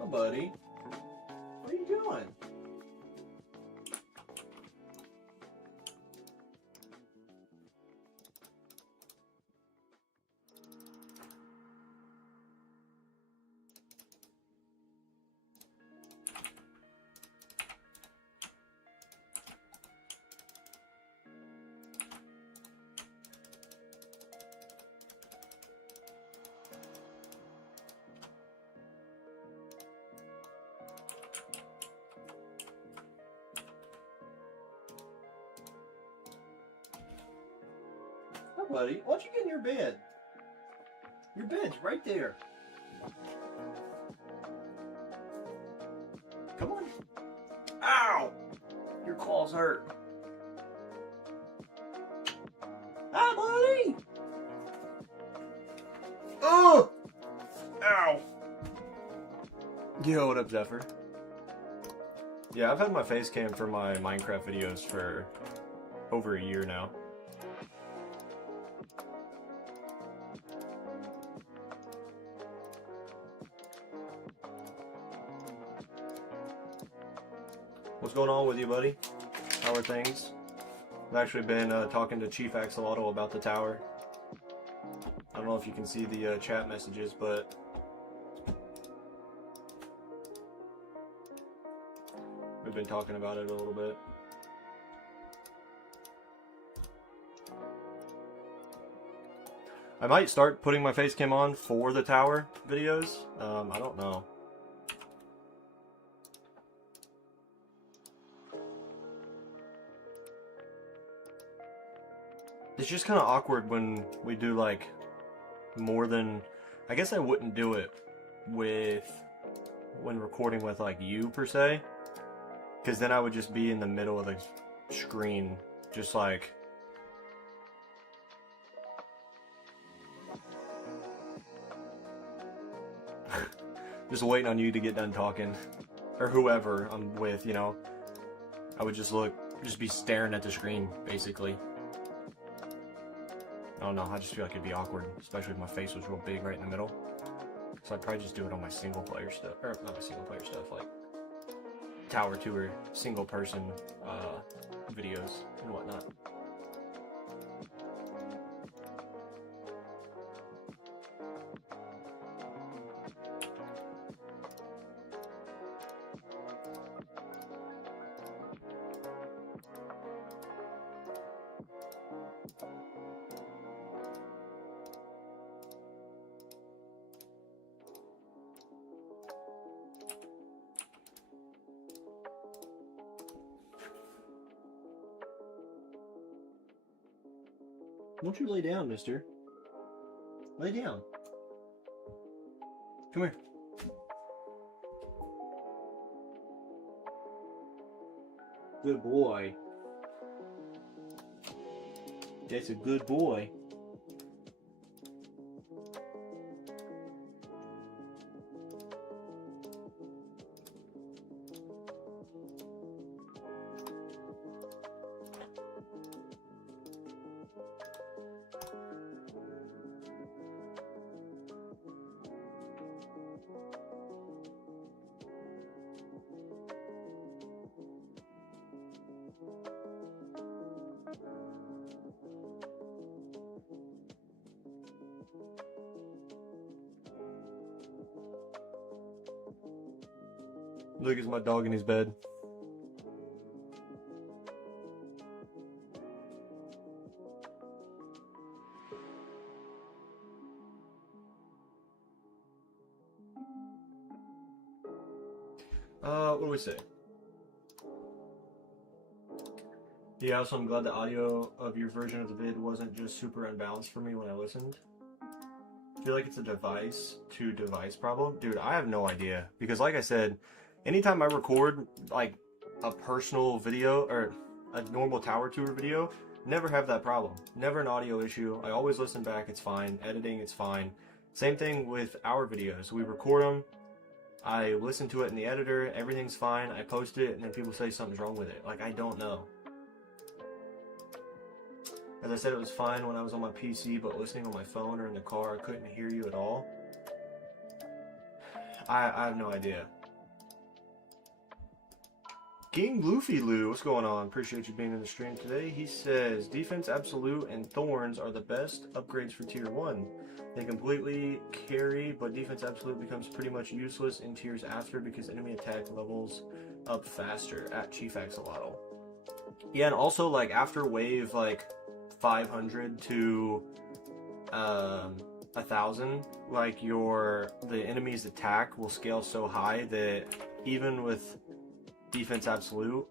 Oh, buddy. What are you doing? Oh, buddy, why don't you get in your bed? Your bed's right there. Come on. Ow! Your claws hurt. Hi, buddy! Oh! Ow! Yo, what up, Zephyr? Yeah, I've had my face cam for my Minecraft videos for over a year now. What's going on with you, buddy? How are things? I've actually been talking to Chief Axolotl about the tower. I don't know if you can see the chat messages, but we've been talking about it a little bit. I might start putting my face cam on for the tower videos. I don't know. It's just kind of awkward when we do like more than, I guess I wouldn't do it with, when recording with like you per se, because then I would just be in the middle of the screen, just like, just waiting on you to get done talking, or whoever I'm with, you know. I would just be staring at the screen, basically. I don't know, I just feel like it'd be awkward, especially if my face was real big right in the middle. So I'd probably just do it on my single player stuff, or not my single player stuff, like Tower Tour, single person videos and whatnot. Won't you lay down, mister? Lay down. Come here. Good boy. That's a good boy. Look, it's my dog in his bed. What do we say? Yeah, also I'm glad the audio of your version of the vid wasn't just super unbalanced for me when I listened. I feel like it's a device to device problem. Dude, I have no idea. Because like I said, anytime I record like a personal video or a normal tower tour video, never have that problem. Never an audio issue. I always listen back, it's fine. Editing, it's fine. Same thing with our videos. We record them, I listen to it in the editor, everything's fine, I post it, and then people say something's wrong with it. Like, I don't know. As I said, it was fine when I was on my PC, but listening on my phone or in the car, I couldn't hear you at all. I have no idea. King Luffy Lou, what's going on? Appreciate you being in the stream today. He says, Defense Absolute and Thorns are the best upgrades for Tier 1. They completely carry, but Defense Absolute becomes pretty much useless in tiers after because enemy attack levels up faster at Chief Axolotl. Yeah, and also, like, after wave, like, 500 to 1,000, like, the enemy's attack will scale so high that even with Defense Absolute,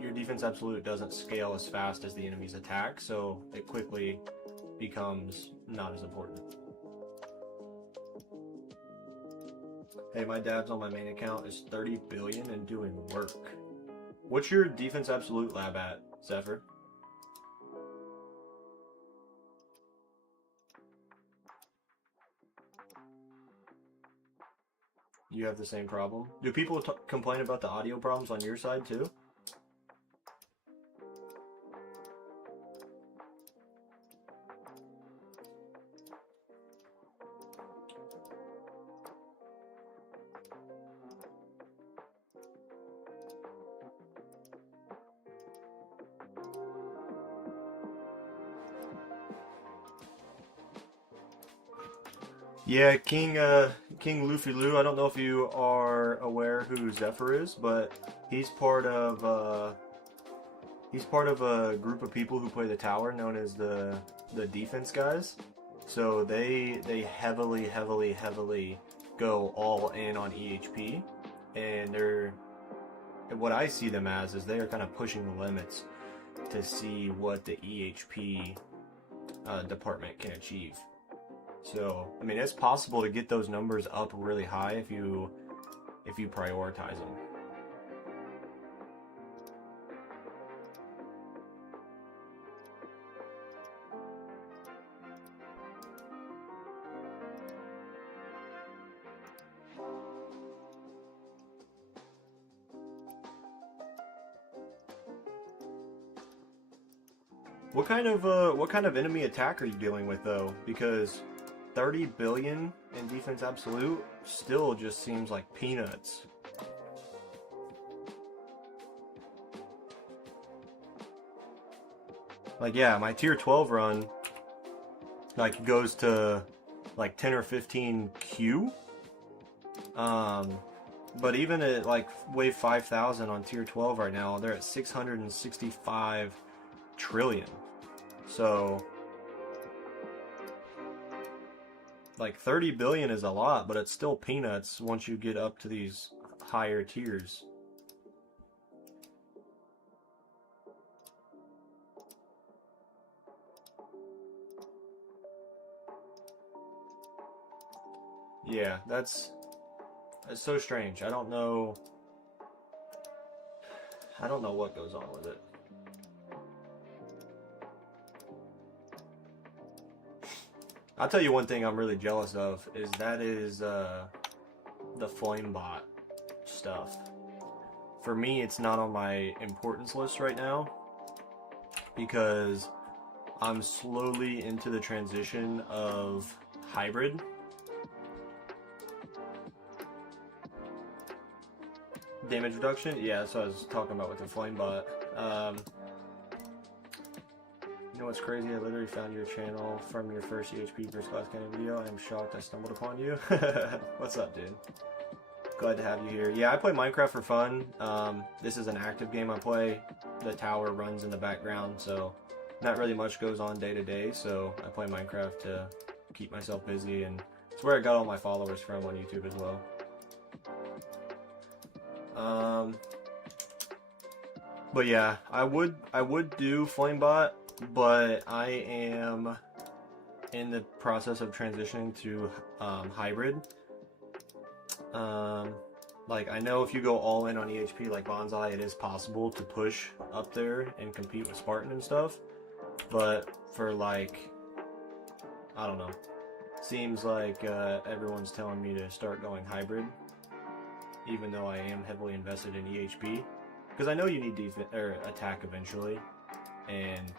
your Defense Absolute doesn't scale as fast as the enemy's attack, so it quickly becomes not as important. Hey, my dabs on my main account is 30 billion and doing work. What's your Defense Absolute lab at, Zephyr? You have the same problem? Do people complain about the audio problems on your side too? Yeah, King Luffy Lou, I don't know if you are aware who Zephyr is, but he's part of a group of people who play the tower known as the defense guys. So they heavily go all in on EHP, and what I see them as is they are kind of pushing the limits to see what the EHP department can achieve. So, I mean, it's possible to get those numbers up really high if you prioritize them. What kind of enemy attack are you dealing with though? Because 30 billion in Defense Absolute still just seems like peanuts. Like, yeah, my tier 12 run like goes to like 10 or 15 Q. But even at like wave 5,000 on tier 12 right now, they're at 665 trillion. So like 30 billion is a lot, but it's still peanuts once you get up to these higher tiers. Yeah, that's so strange. I don't know. I don't know what goes on with it. I'll tell you one thing I'm really jealous of is the Flamebot stuff. For me, it's not on my importance list right now because I'm slowly into the transition of hybrid. Damage reduction? Yeah, that's what I was talking about with the Flamebot. You know what's crazy? I literally found your channel from your first EHP versus Glass Cannon video. I am shocked I stumbled upon you. What's up, dude? Glad to have you here. Yeah, I play Minecraft for fun. This is an active game I play. The tower runs in the background, so not really much goes on day to day. So I play Minecraft to keep myself busy, and it's where I got all my followers from on YouTube as well. But yeah, I would do Flamebot, but I am in the process of transitioning to hybrid. Like, I know if you go all in on EHP like Bonsai, it is possible to push up there and compete with Spartan and stuff. But for, like, I don't know. Seems like everyone's telling me to start going hybrid, even though I am heavily invested in EHP. Because I know you need attack eventually, and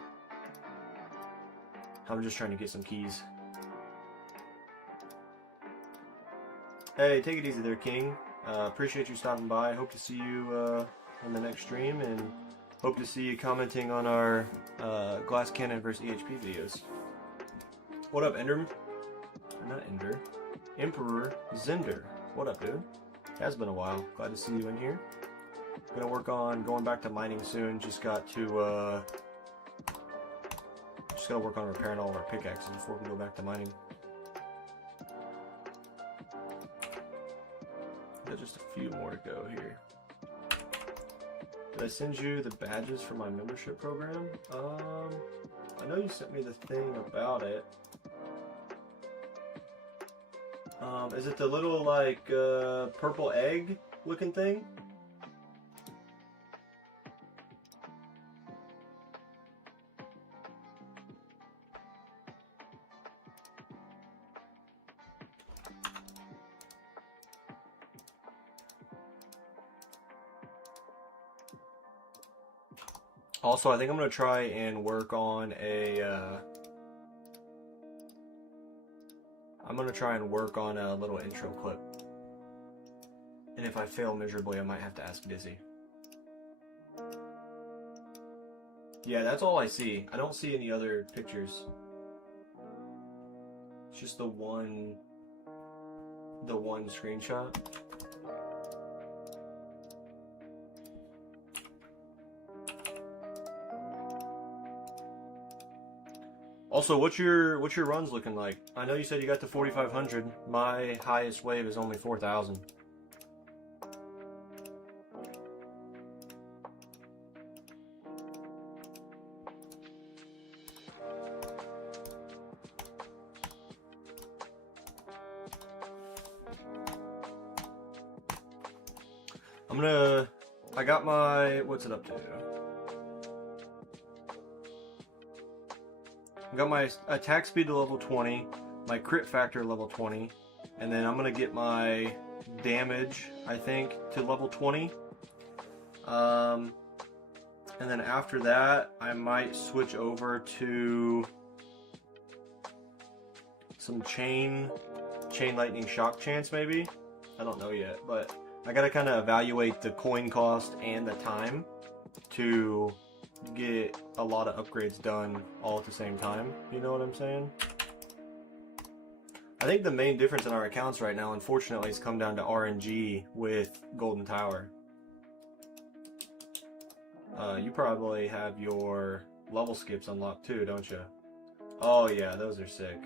I'm just trying to get some keys. Hey, take it easy there, King. Appreciate you stopping by. Hope to see you in the next stream, and hope to see you commenting on our Glass Cannon versus EHP videos. What up, Ender? Not Ender. Emperor Zender. What up, dude? Has been a while. Glad to see you in here. Gonna work on going back to mining soon. Just got to just gotta work on repairing all of our pickaxes before we go back to mining. Got just a few more to go here. Did I send you the badges for my membership program? I know you sent me the thing about it. Is it the little, like, purple egg looking thing? Also, I think I'm going to try and work on a, little intro clip. And if I fail miserably, I might have to ask Dizzy. Yeah, that's all I see. I don't see any other pictures. It's just the one screenshot. Also, what's your runs looking like? I know you said you got to 4,500. My highest wave is only 4,000. I got my, what's it up to? I got my attack speed to level 20, my crit factor level 20, and then I'm gonna get my damage, I think, to level 20. And then after that, I might switch over to some chain lightning shock chance maybe. I don't know yet, but I gotta kind of evaluate the coin cost and the time to get a lot of upgrades done all at the same time. You know what I'm saying? I think the main difference in our accounts right now, unfortunately, has come down to RNG with Golden Tower. You probably have your level skips unlocked too, don't you? Oh yeah, those are sick.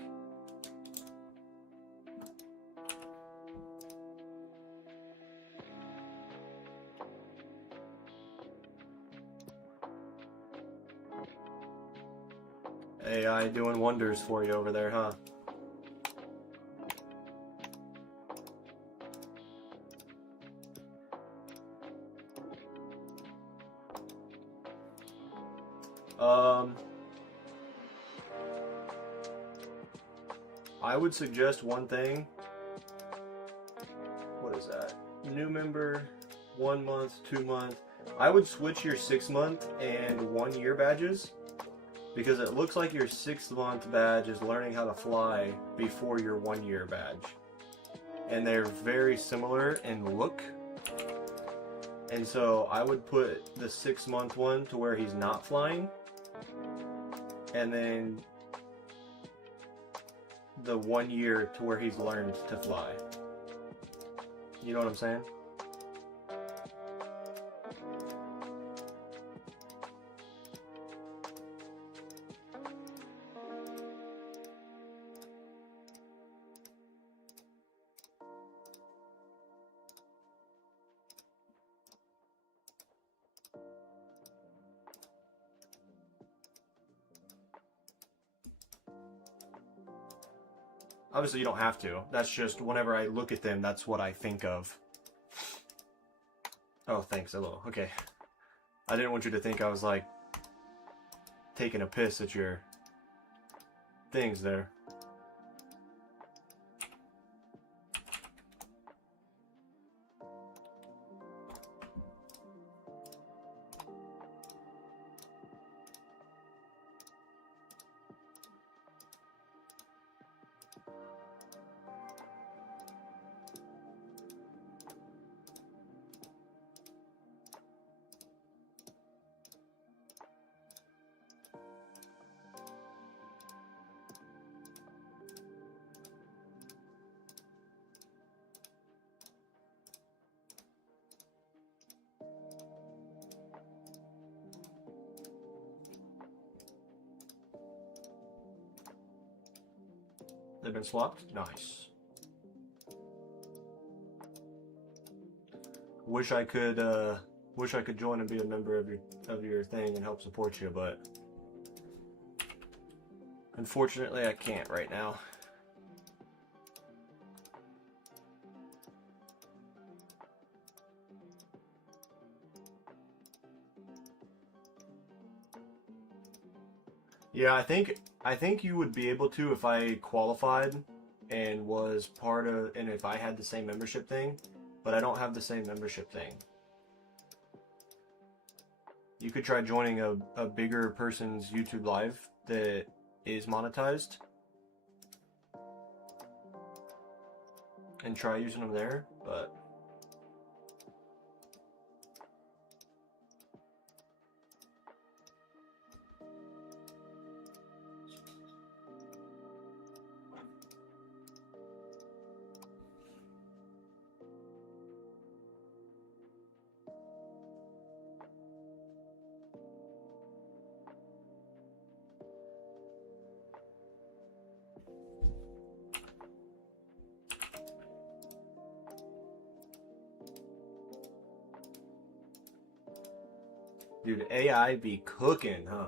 AI doing wonders for you over there, huh? Um, I would suggest one thing. What is that? New member, 1 month, 2 month. I would switch your 6 month and 1 year badges, because it looks like your 6 month badge is learning how to fly before your 1 year badge. And they're very similar in look. And so I would put the 6 month one to where he's not flying, and then the 1 year to where he's learned to fly. You know what I'm saying? Obviously, you don't have to. That's just whenever I look at them, that's what I think of. Oh, thanks. Hello. Okay. I didn't want you to think I was like taking a piss at your things there. They've been swapped? Nice. Wish I could join and be a member of your thing and help support you, but unfortunately I can't right now. Yeah, I think you would be able to if I qualified and was part of, and if I had the same membership thing, but I don't have the same membership thing. You could try joining a bigger person's YouTube live that is monetized and try using them there, but dude, AI be cooking, huh?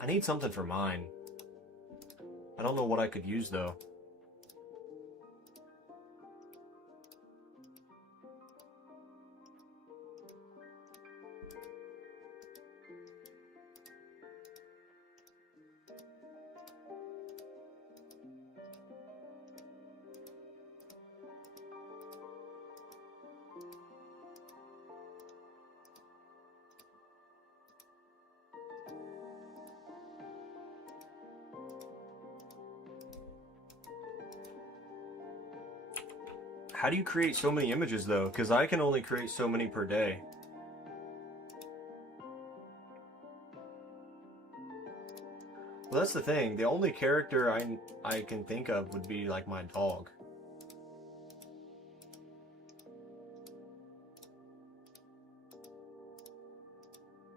I need something for mine. I don't know what I could use though. How do you create so many images though? Because I can only create so many per day. Well, that's the thing. The only character I can think of would be like my dog.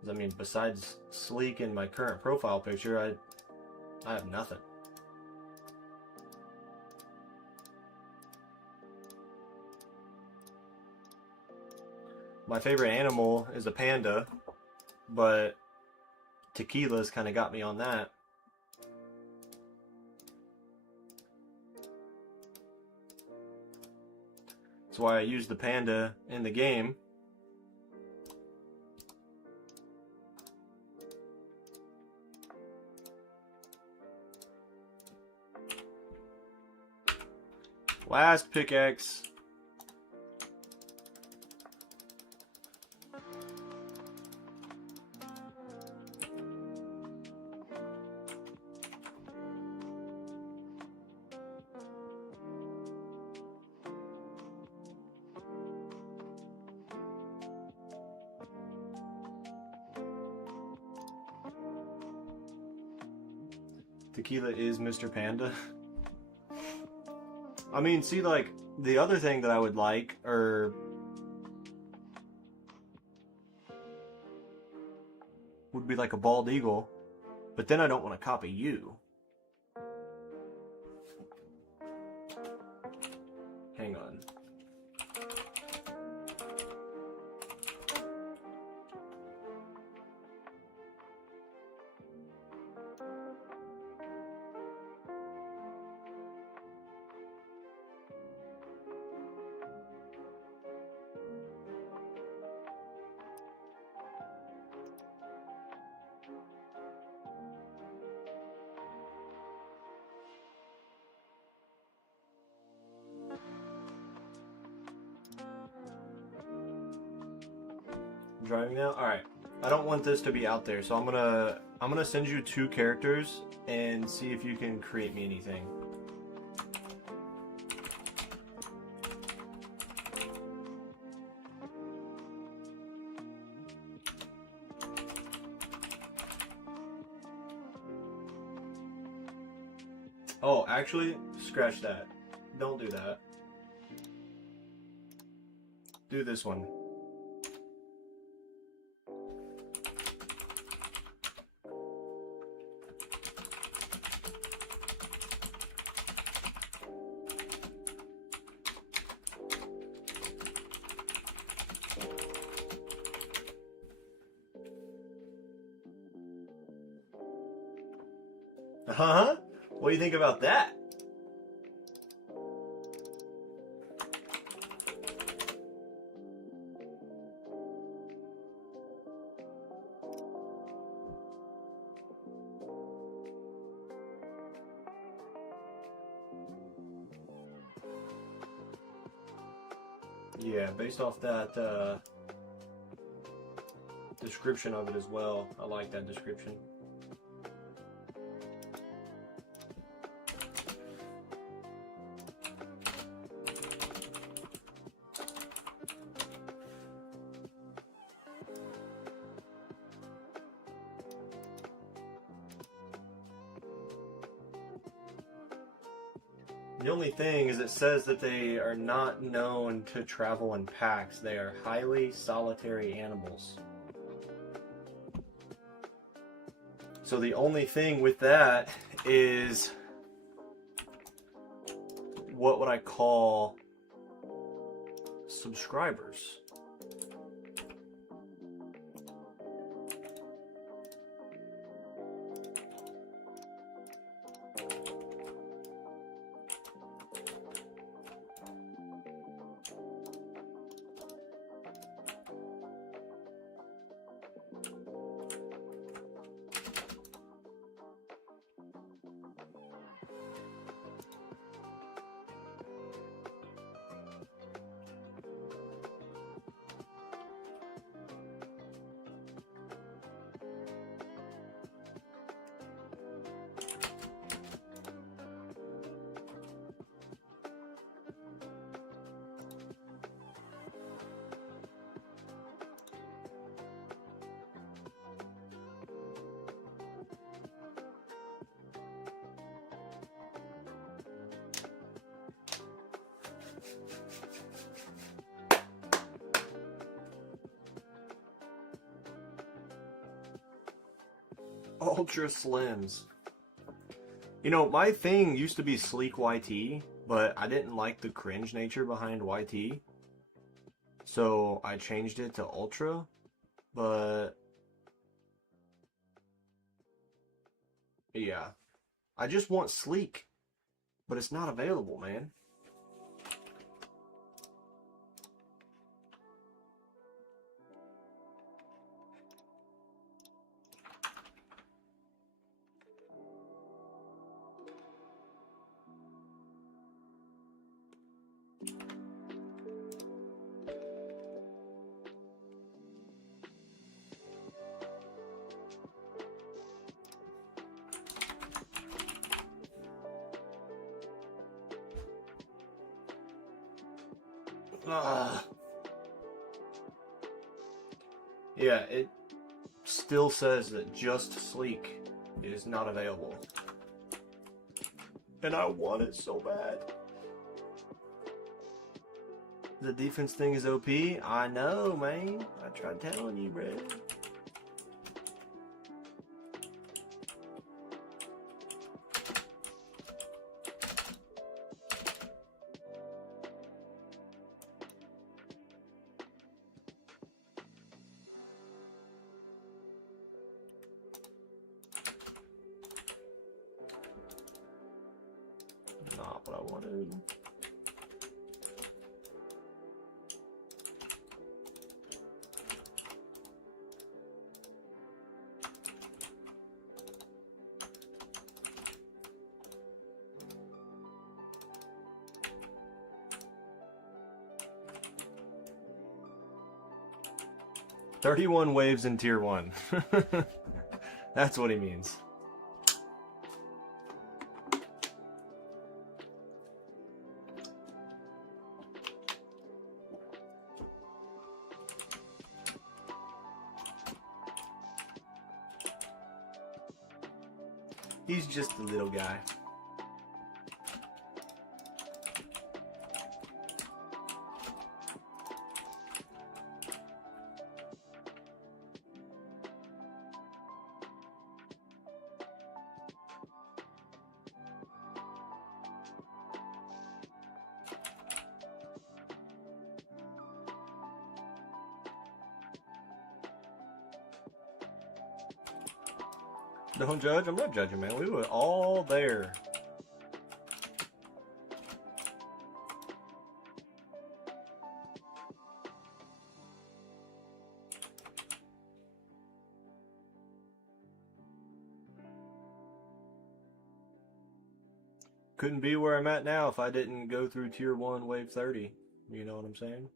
I mean, besides Sleek in my current profile picture, I have nothing. My favorite animal is a panda, but Tequila's kind of got me on that. why I use the panda in the game. Last pickaxe. Tequila is Mr. Panda. I mean, see, like, the other thing that I would like, would be like a bald eagle, but then I don't want to copy you. Hang on. Driving now? Alright. I don't want this to be out there, so I'm gonna send you 2 characters and see if you can create me anything. Oh, actually, scratch that. Don't do that. Do this one. Huh? What do you think about that? Yeah, based off that description of it as well. I like that description. The only thing is it says that they are not known to travel in packs. They are highly solitary animals. So the only thing with that is what would I call subscribers. Ultra Slims. You know, my thing used to be Sleek YT, but I didn't like the cringe nature behind YT. So I changed it to Ultra, but yeah. I just want Sleek, but it's not available, man. Yeah, it still says that ytsleek is not available. And I want it so bad. The defense thing is OP. I know, man. I tried telling you, bro. Not what I wanted. "31 waves in tier 1. That's what he means. He's just a little guy. Don't judge. I'm not judging, man. We were all there. Couldn't be where I'm at now if I didn't go through tier 1 wave 30. You know what I'm saying?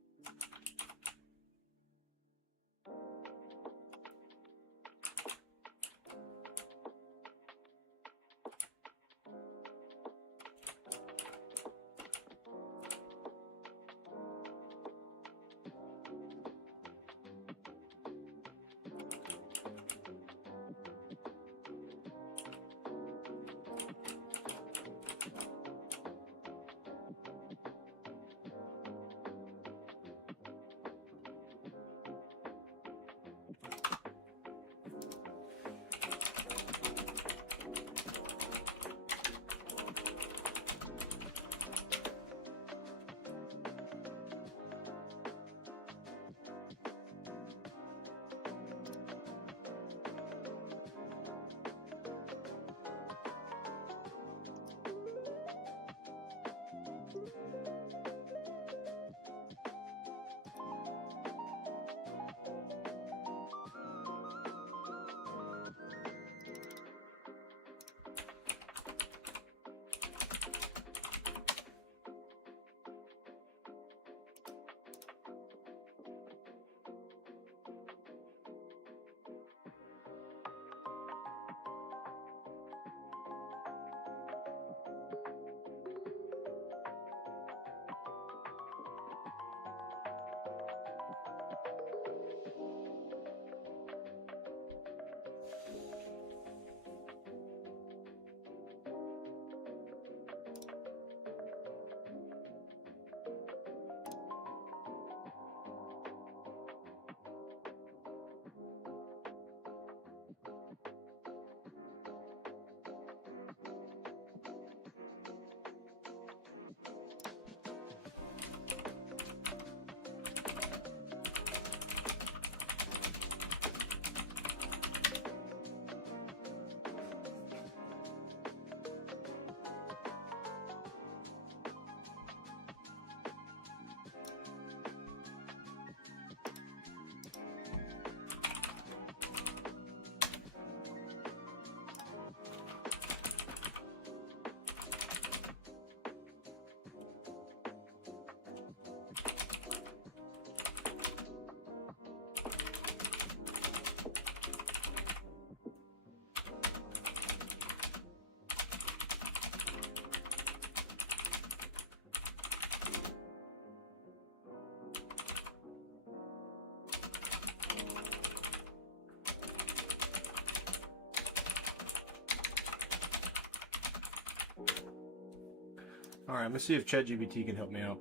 Alright, I'm gonna see if ChatGPT can help me out.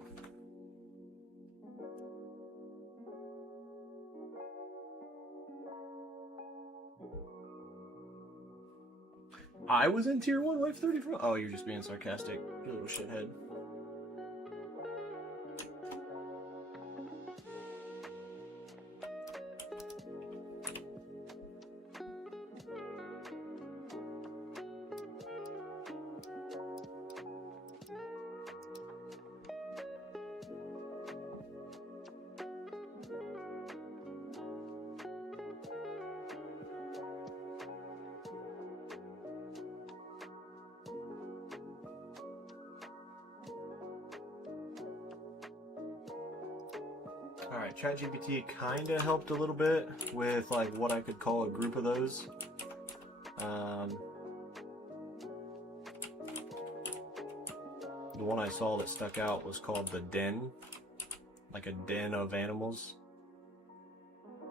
I was in tier 1 wave 34? Oh, you're just being sarcastic, you little shithead. Alright, ChatGPT kinda helped a little bit with like what I could call a group of those. The one I saw that stuck out was called the Den, like a den of animals,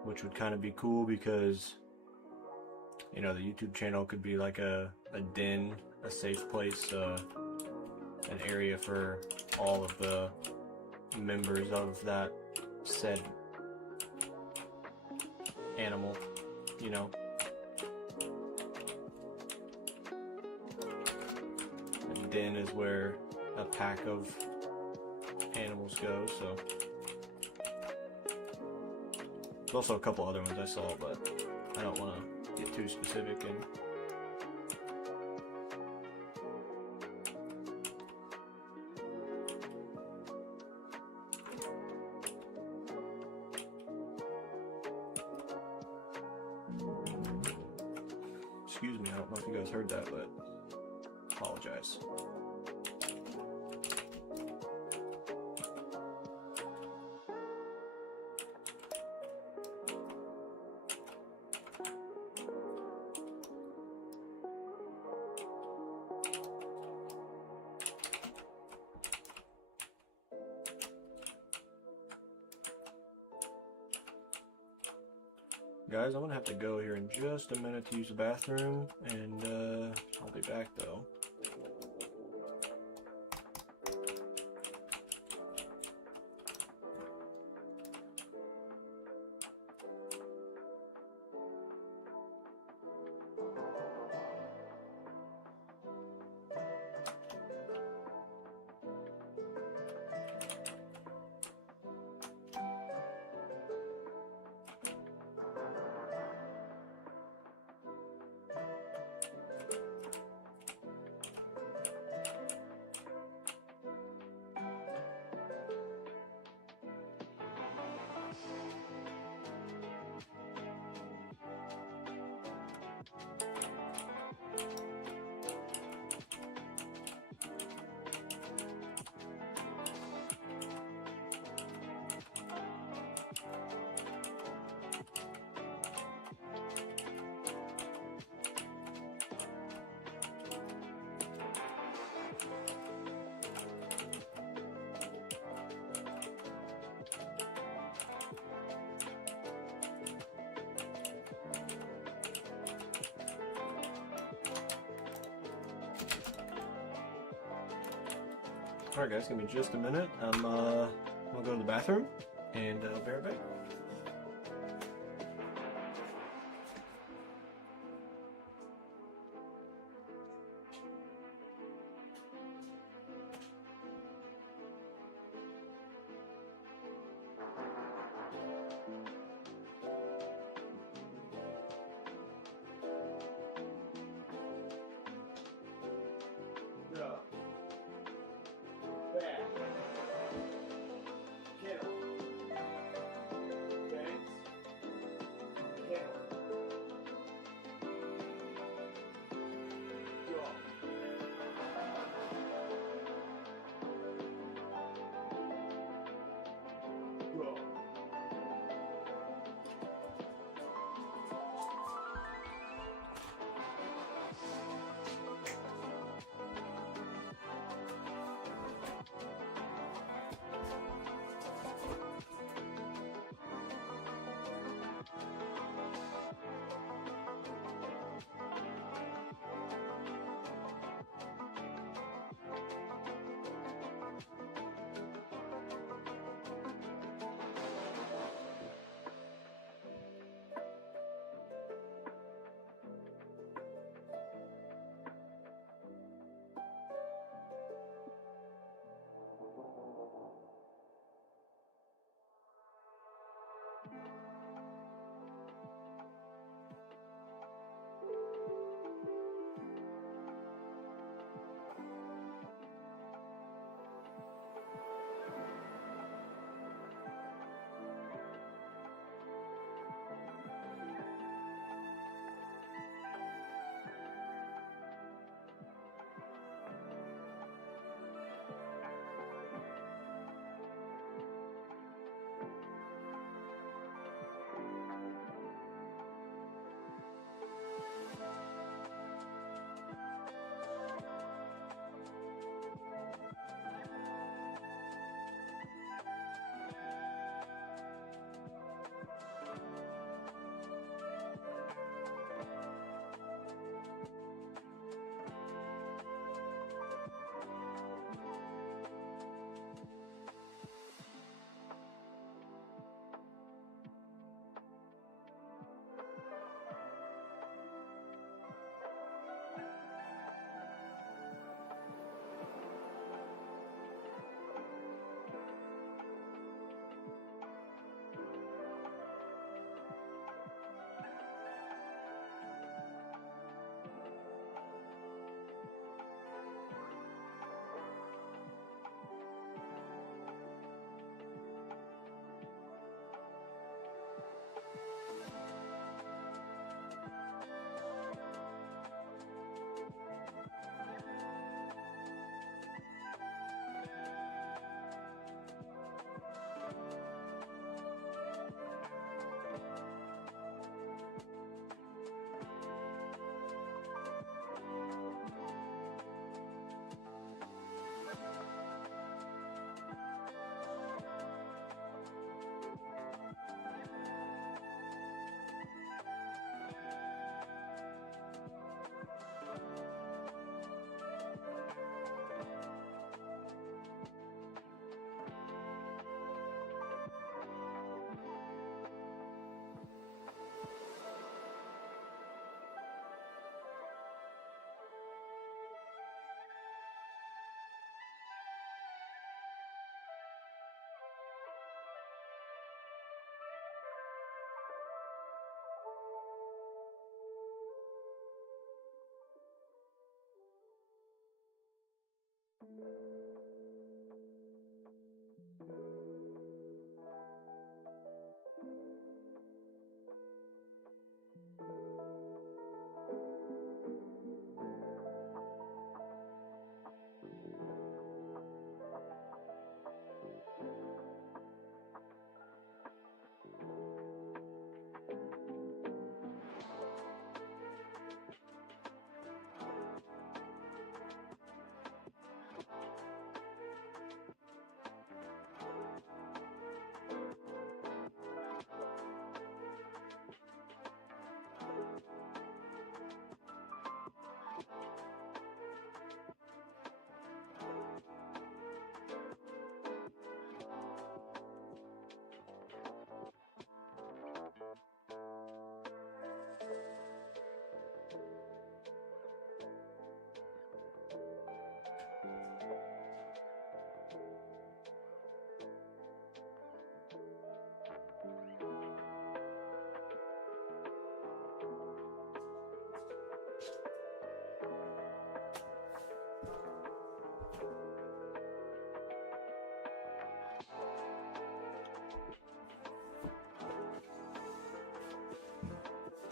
which would kind of be cool because, you know, the YouTube channel could be like a den, a safe place, an area for all of the members of that said animal, you know. A den is where a pack of animals go, so. There's also a couple other ones I saw, but I don't want to get too specific and excuse me, I don't know if you guys heard that, but apologize. Guys, I'm gonna have to go here in just a minute to use the bathroom, and I'll be back though. Alright guys, give me just a minute. I'm gonna go to the bathroom and I'll be right back.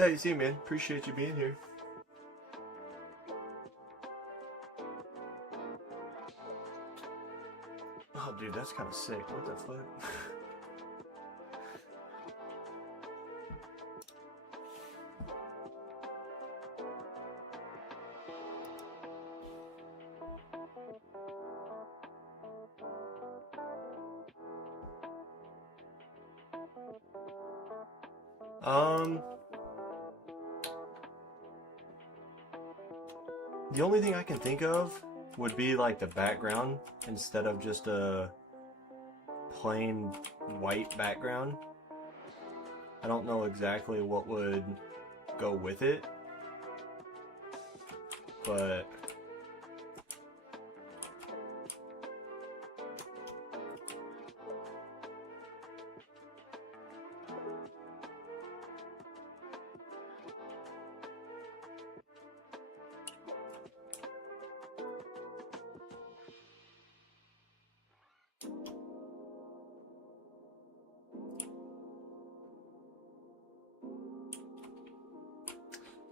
Hey, see, man. Appreciate you being here. Oh, dude, that's kind of sick. What the fuck? The only thing I can think of would be like the background instead of just a plain white background. I don't know exactly what would go with it, but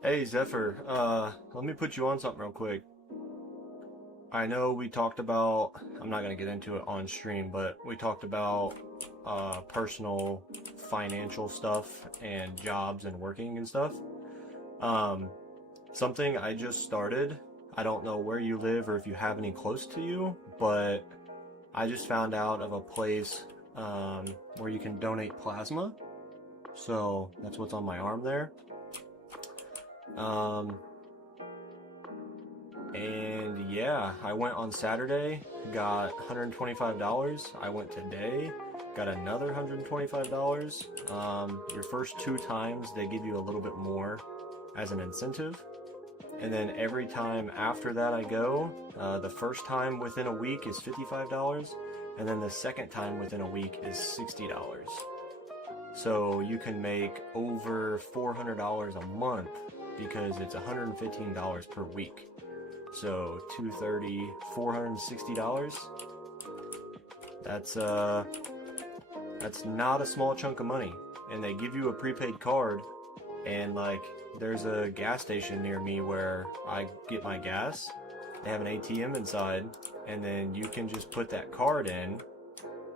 hey Zephyr, let me put you on something real quick. I know we talked about, I'm not going to get into it on stream, but we talked about personal financial stuff and jobs and working and stuff. Something I just started, I don't know where you live or if you have any close to you, but I just found out of a place where you can donate plasma. So that's what's on my arm there. And yeah, I went on Saturday, got $125. I went today, got another $125. Your first 2 times, they give you a little bit more as an incentive. And then every time after that I go, the first time within a week is $55. And then the second time within a week is $60. So you can make over $400 a month because it's $115 per week. So $230, $460. That's not a small chunk of money. And they give you a prepaid card, and like there's a gas station near me where I get my gas. They have an ATM inside, and then you can just put that card in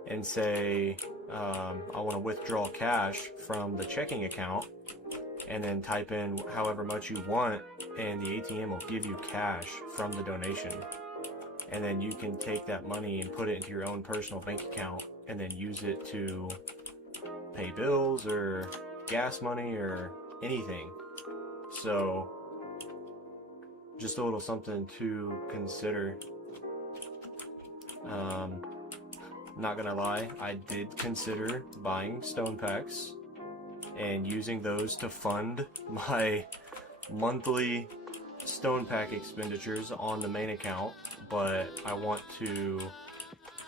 and say, I want to withdraw cash from the checking account, and then type in however much you want, and the ATM will give you cash from the donation. And then you can take that money and put it into your own personal bank account and then use it to pay bills or gas money or anything. So just a little something to consider. Not gonna lie, I did consider buying stone packs and using those to fund my monthly stone pack expenditures on the main account, but I want to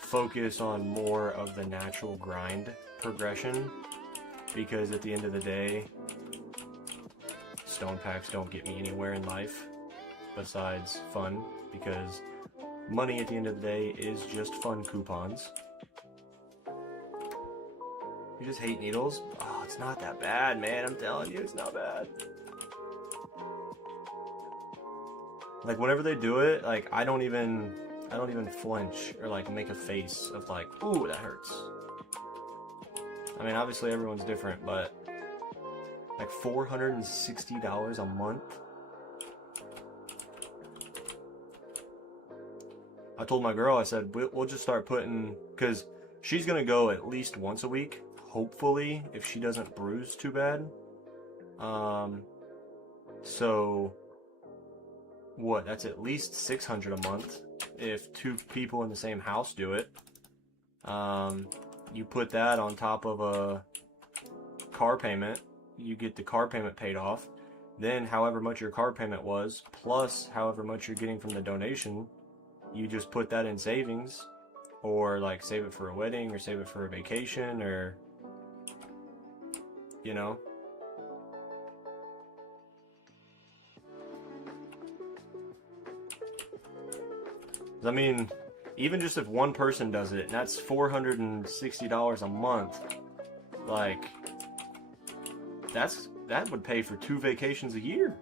focus on more of the natural grind progression, because at the end of the day, stone packs don't get me anywhere in life besides fun, because money at the end of the day is just fun coupons. You just hate needles? Oh, it's not that bad, man. I'm telling you, it's not bad. Like, whenever they do it, like, I don't even flinch or, like, make a face of, like, ooh, that hurts. I mean, obviously everyone's different, but, like, $460 a month? I told my girl, I said, we'll just start putting, because she's going to go at least once a week, hopefully, if she doesn't bruise too bad. So what, that's at least $600 a month if 2 people in the same house do it. You put that on top of a car payment, you get the car payment paid off, then however much your car payment was plus however much you're getting from the donation, you just put that in savings, or like save it for a wedding or save it for a vacation, or you know. I mean, even just if one person does it, and that's $460 a month, like, that's that would pay for 2 vacations a year.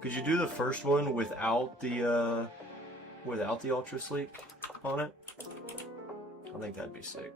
Could you do the first one without the ultra sleek on it? I think that'd be sick.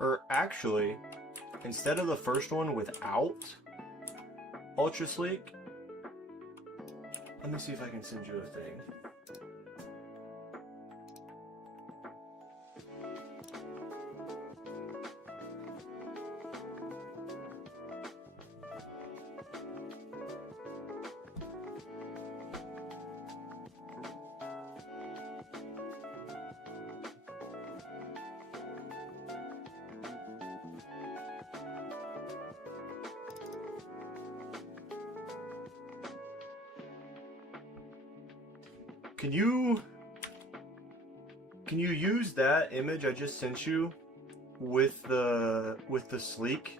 Or actually, instead of the first one without ultra sleek, let me see if I can send you a thing. Can you use that image I just sent you with the sleek?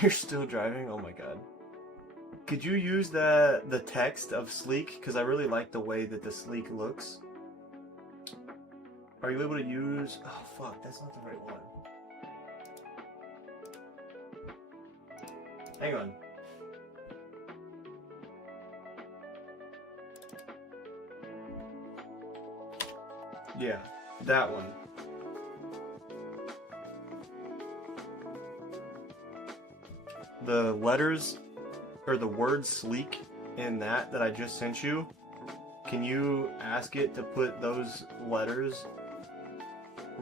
You're still driving? Oh my god. Could you use the text of sleek? Because I really like the way that the sleek looks. Are you able to use... Oh fuck, that's not the right one. Hang on. Yeah, that one. The letters, or the word sleek in that I just sent you, can you ask it to put those letters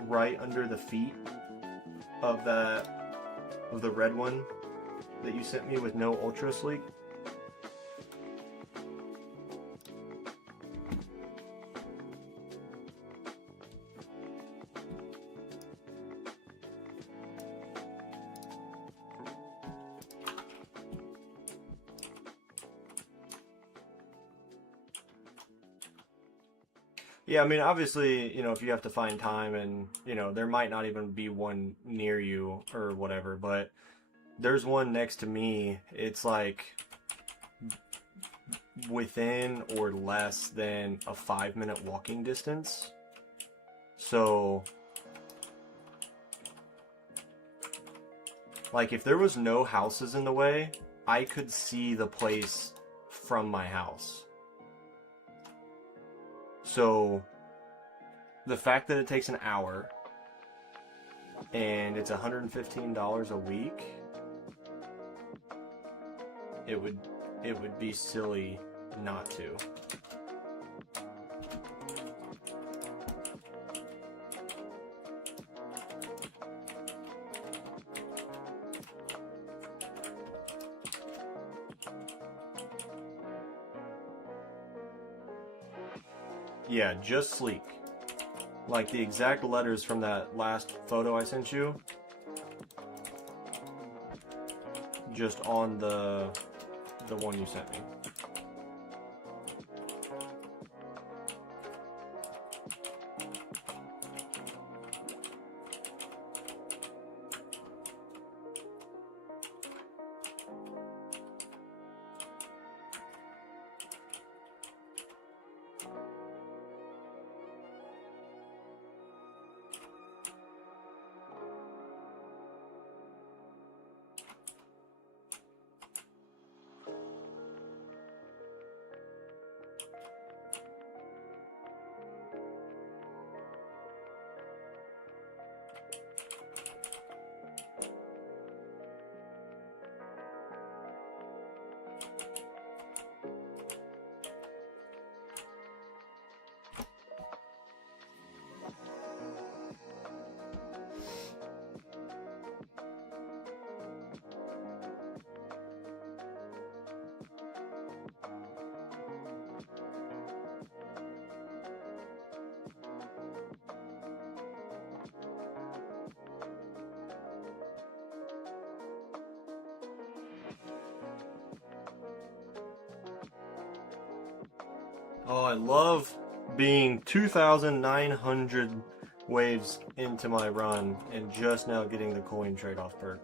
right under the feet of the red one that you sent me with no ultra sleek? Yeah, I mean, obviously, you know, if you have to find time and, you know, there might not even be one near you or whatever, but there's one next to me. It's like within or less than a 5-minute walking distance. So, like, if there was no houses in the way, I could see the place from my house. So, the fact that it takes an hour, and it's $115 a week, it would be silly not to. Yeah, just sleek. Like the exact letters from that last photo I sent you. Just on the one you sent me. Oh, I love being 2,900 waves into my run and just now getting the coin trade-off perk.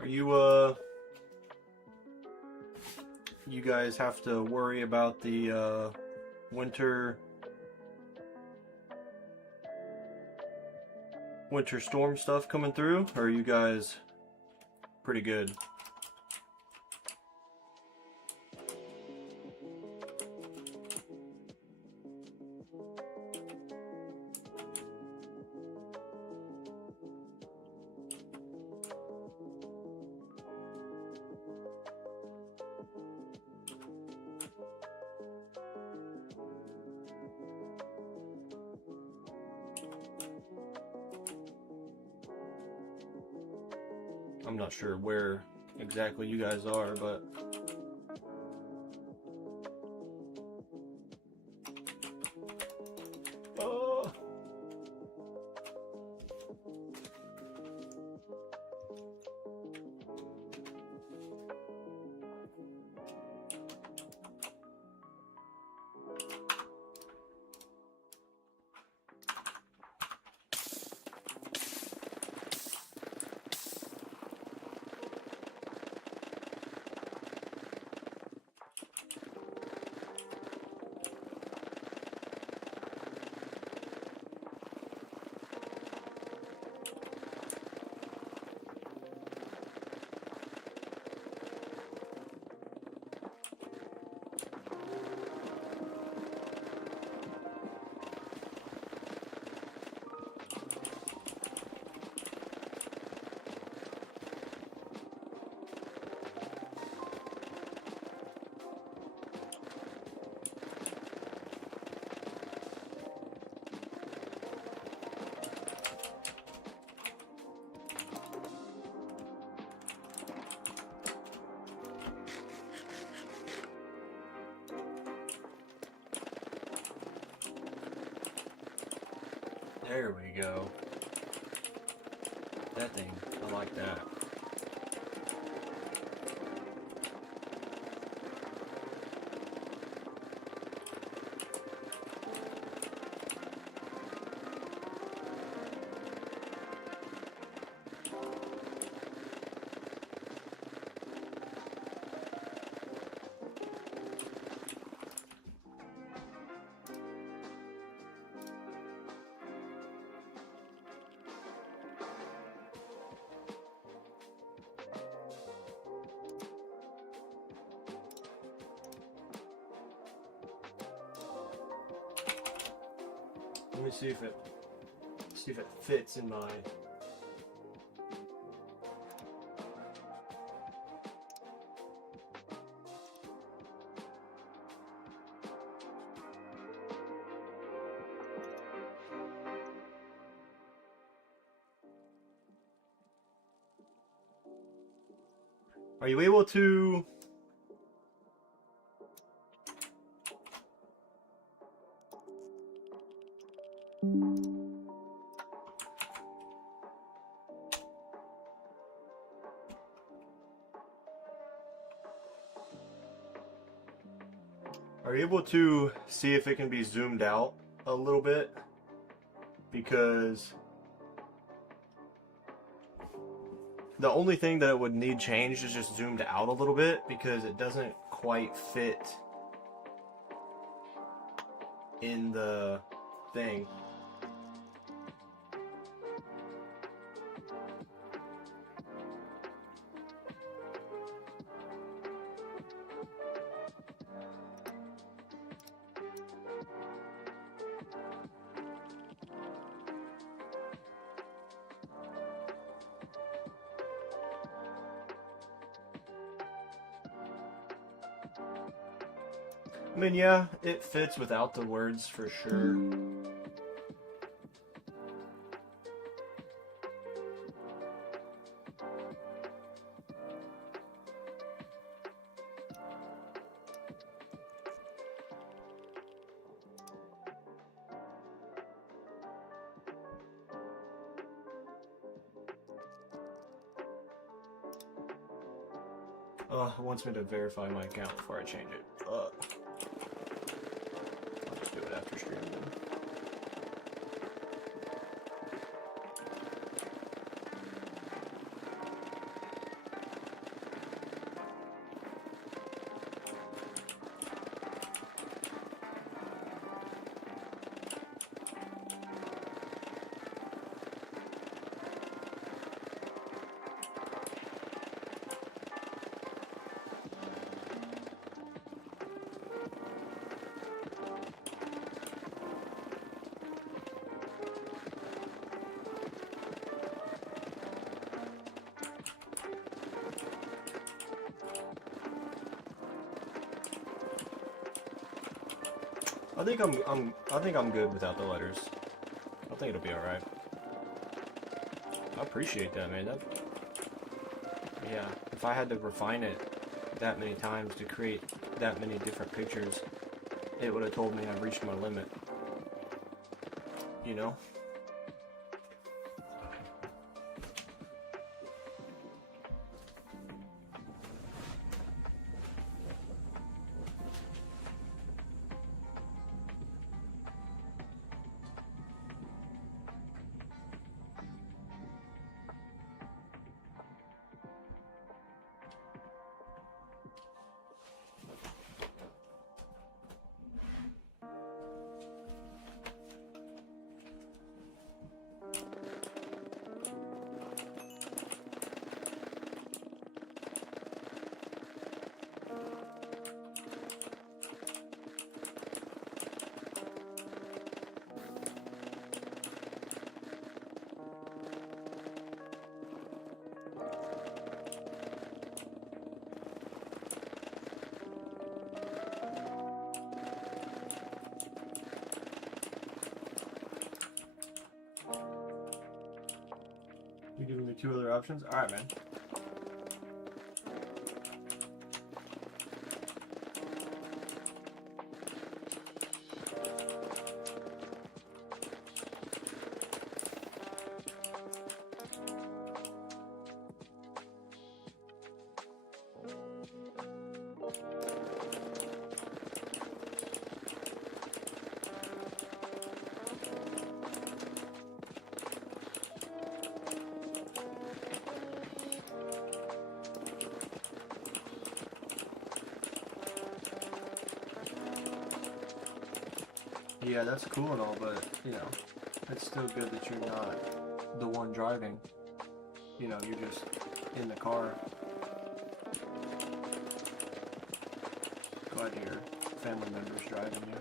Are you guys have to worry about the winter storm stuff coming through, or are you guys pretty good? I'm not sure where exactly you guys are, but There we go. That thing, I like that. Let me see if it fits in my. Are you able to? Are you able to see if it can be zoomed out a little bit? Because the only thing that it would need changed is just zoomed out a little bit, because it doesn't quite fit in the thing. I mean, yeah, it fits without the words for sure. It wants me to verify my account before I change it. I'll just do it after stream then. I think I'm good without the letters. I think it'll be all right. I appreciate that, man. Yeah, if I had to refine it that many times to create that many different pictures, it would have told me I've reached my limit. You know? You giving me 2 other options? Alright, man. Yeah, that's cool and all, but, you know, it's still good that you're not the one driving. You know, you're just in the car. Glad your family members driving you.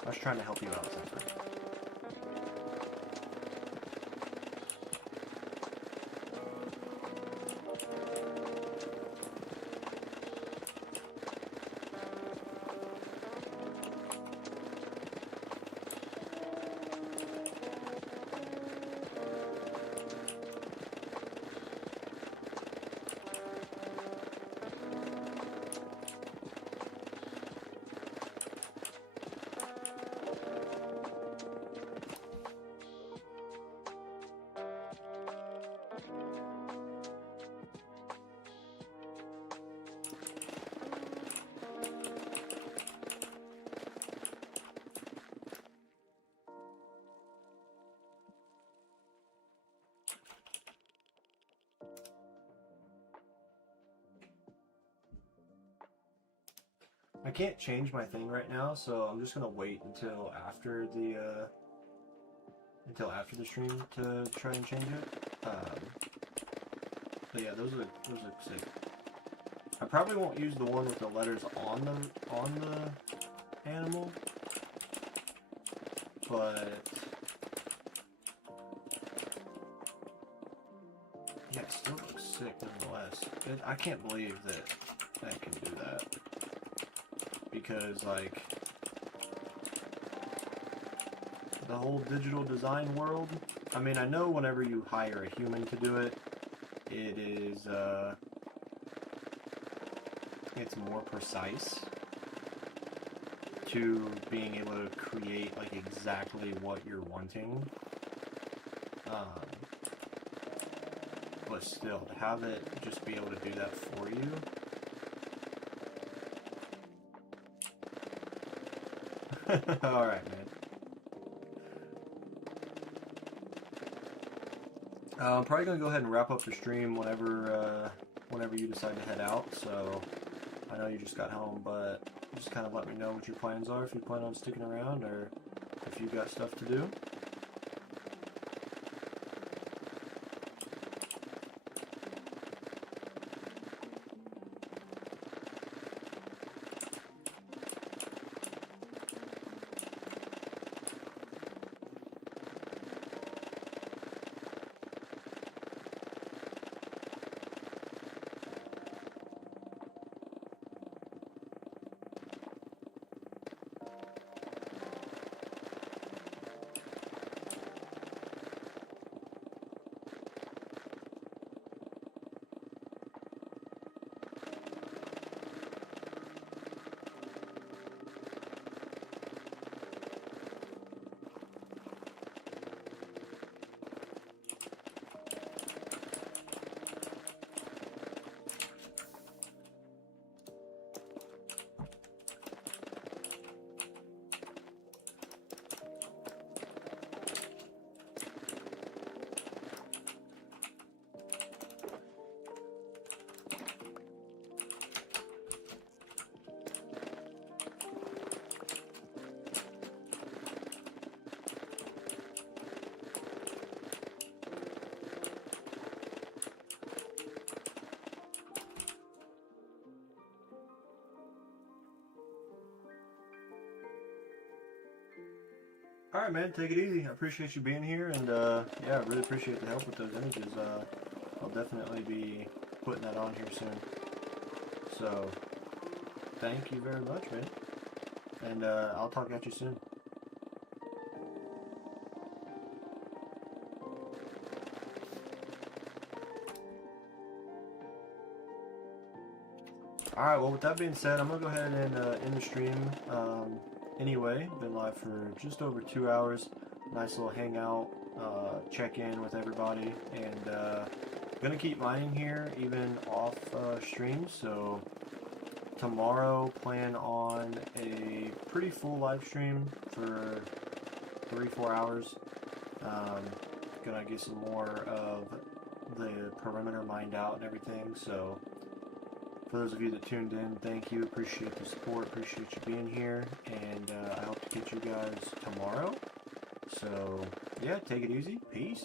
I was trying to help you out, Zephyr. I can't change my thing right now, so I'm just gonna wait until after the stream to try and change it. But yeah, those look sick. I probably won't use the one with the letters on the animal, but yeah, it still looks sick nonetheless. I can't believe that can do that. Because, like, the whole digital design world, I mean, I know whenever you hire a human to do it, it is, it's more precise to being able to create, like, exactly what you're wanting. But still, to have it just be able to do that for you, alright, man. I'm probably going to go ahead and wrap up the stream whenever you decide to head out, so I know you just got home, but just kind of let me know what your plans are, if you plan on sticking around, or if you've got stuff to do. Alright, man, take it easy. I appreciate you being here, and yeah, I really appreciate the help with those images. I'll definitely be putting that on here soon. So, thank you very much, man. And I'll talk at you soon. Alright, well with that being said, I'm going to go ahead and end the stream anyway. Been live for just over 2 hours. Nice little hangout, check-in with everybody. And going to keep mining here even off stream. So tomorrow plan on a pretty full live stream for 3-4 hours. Gonna get some more of the perimeter mined out and everything. So for those of you that tuned in, thank you. Appreciate the support. Appreciate you being here. And I hope to catch you guys tomorrow. So, yeah, take it easy. Peace.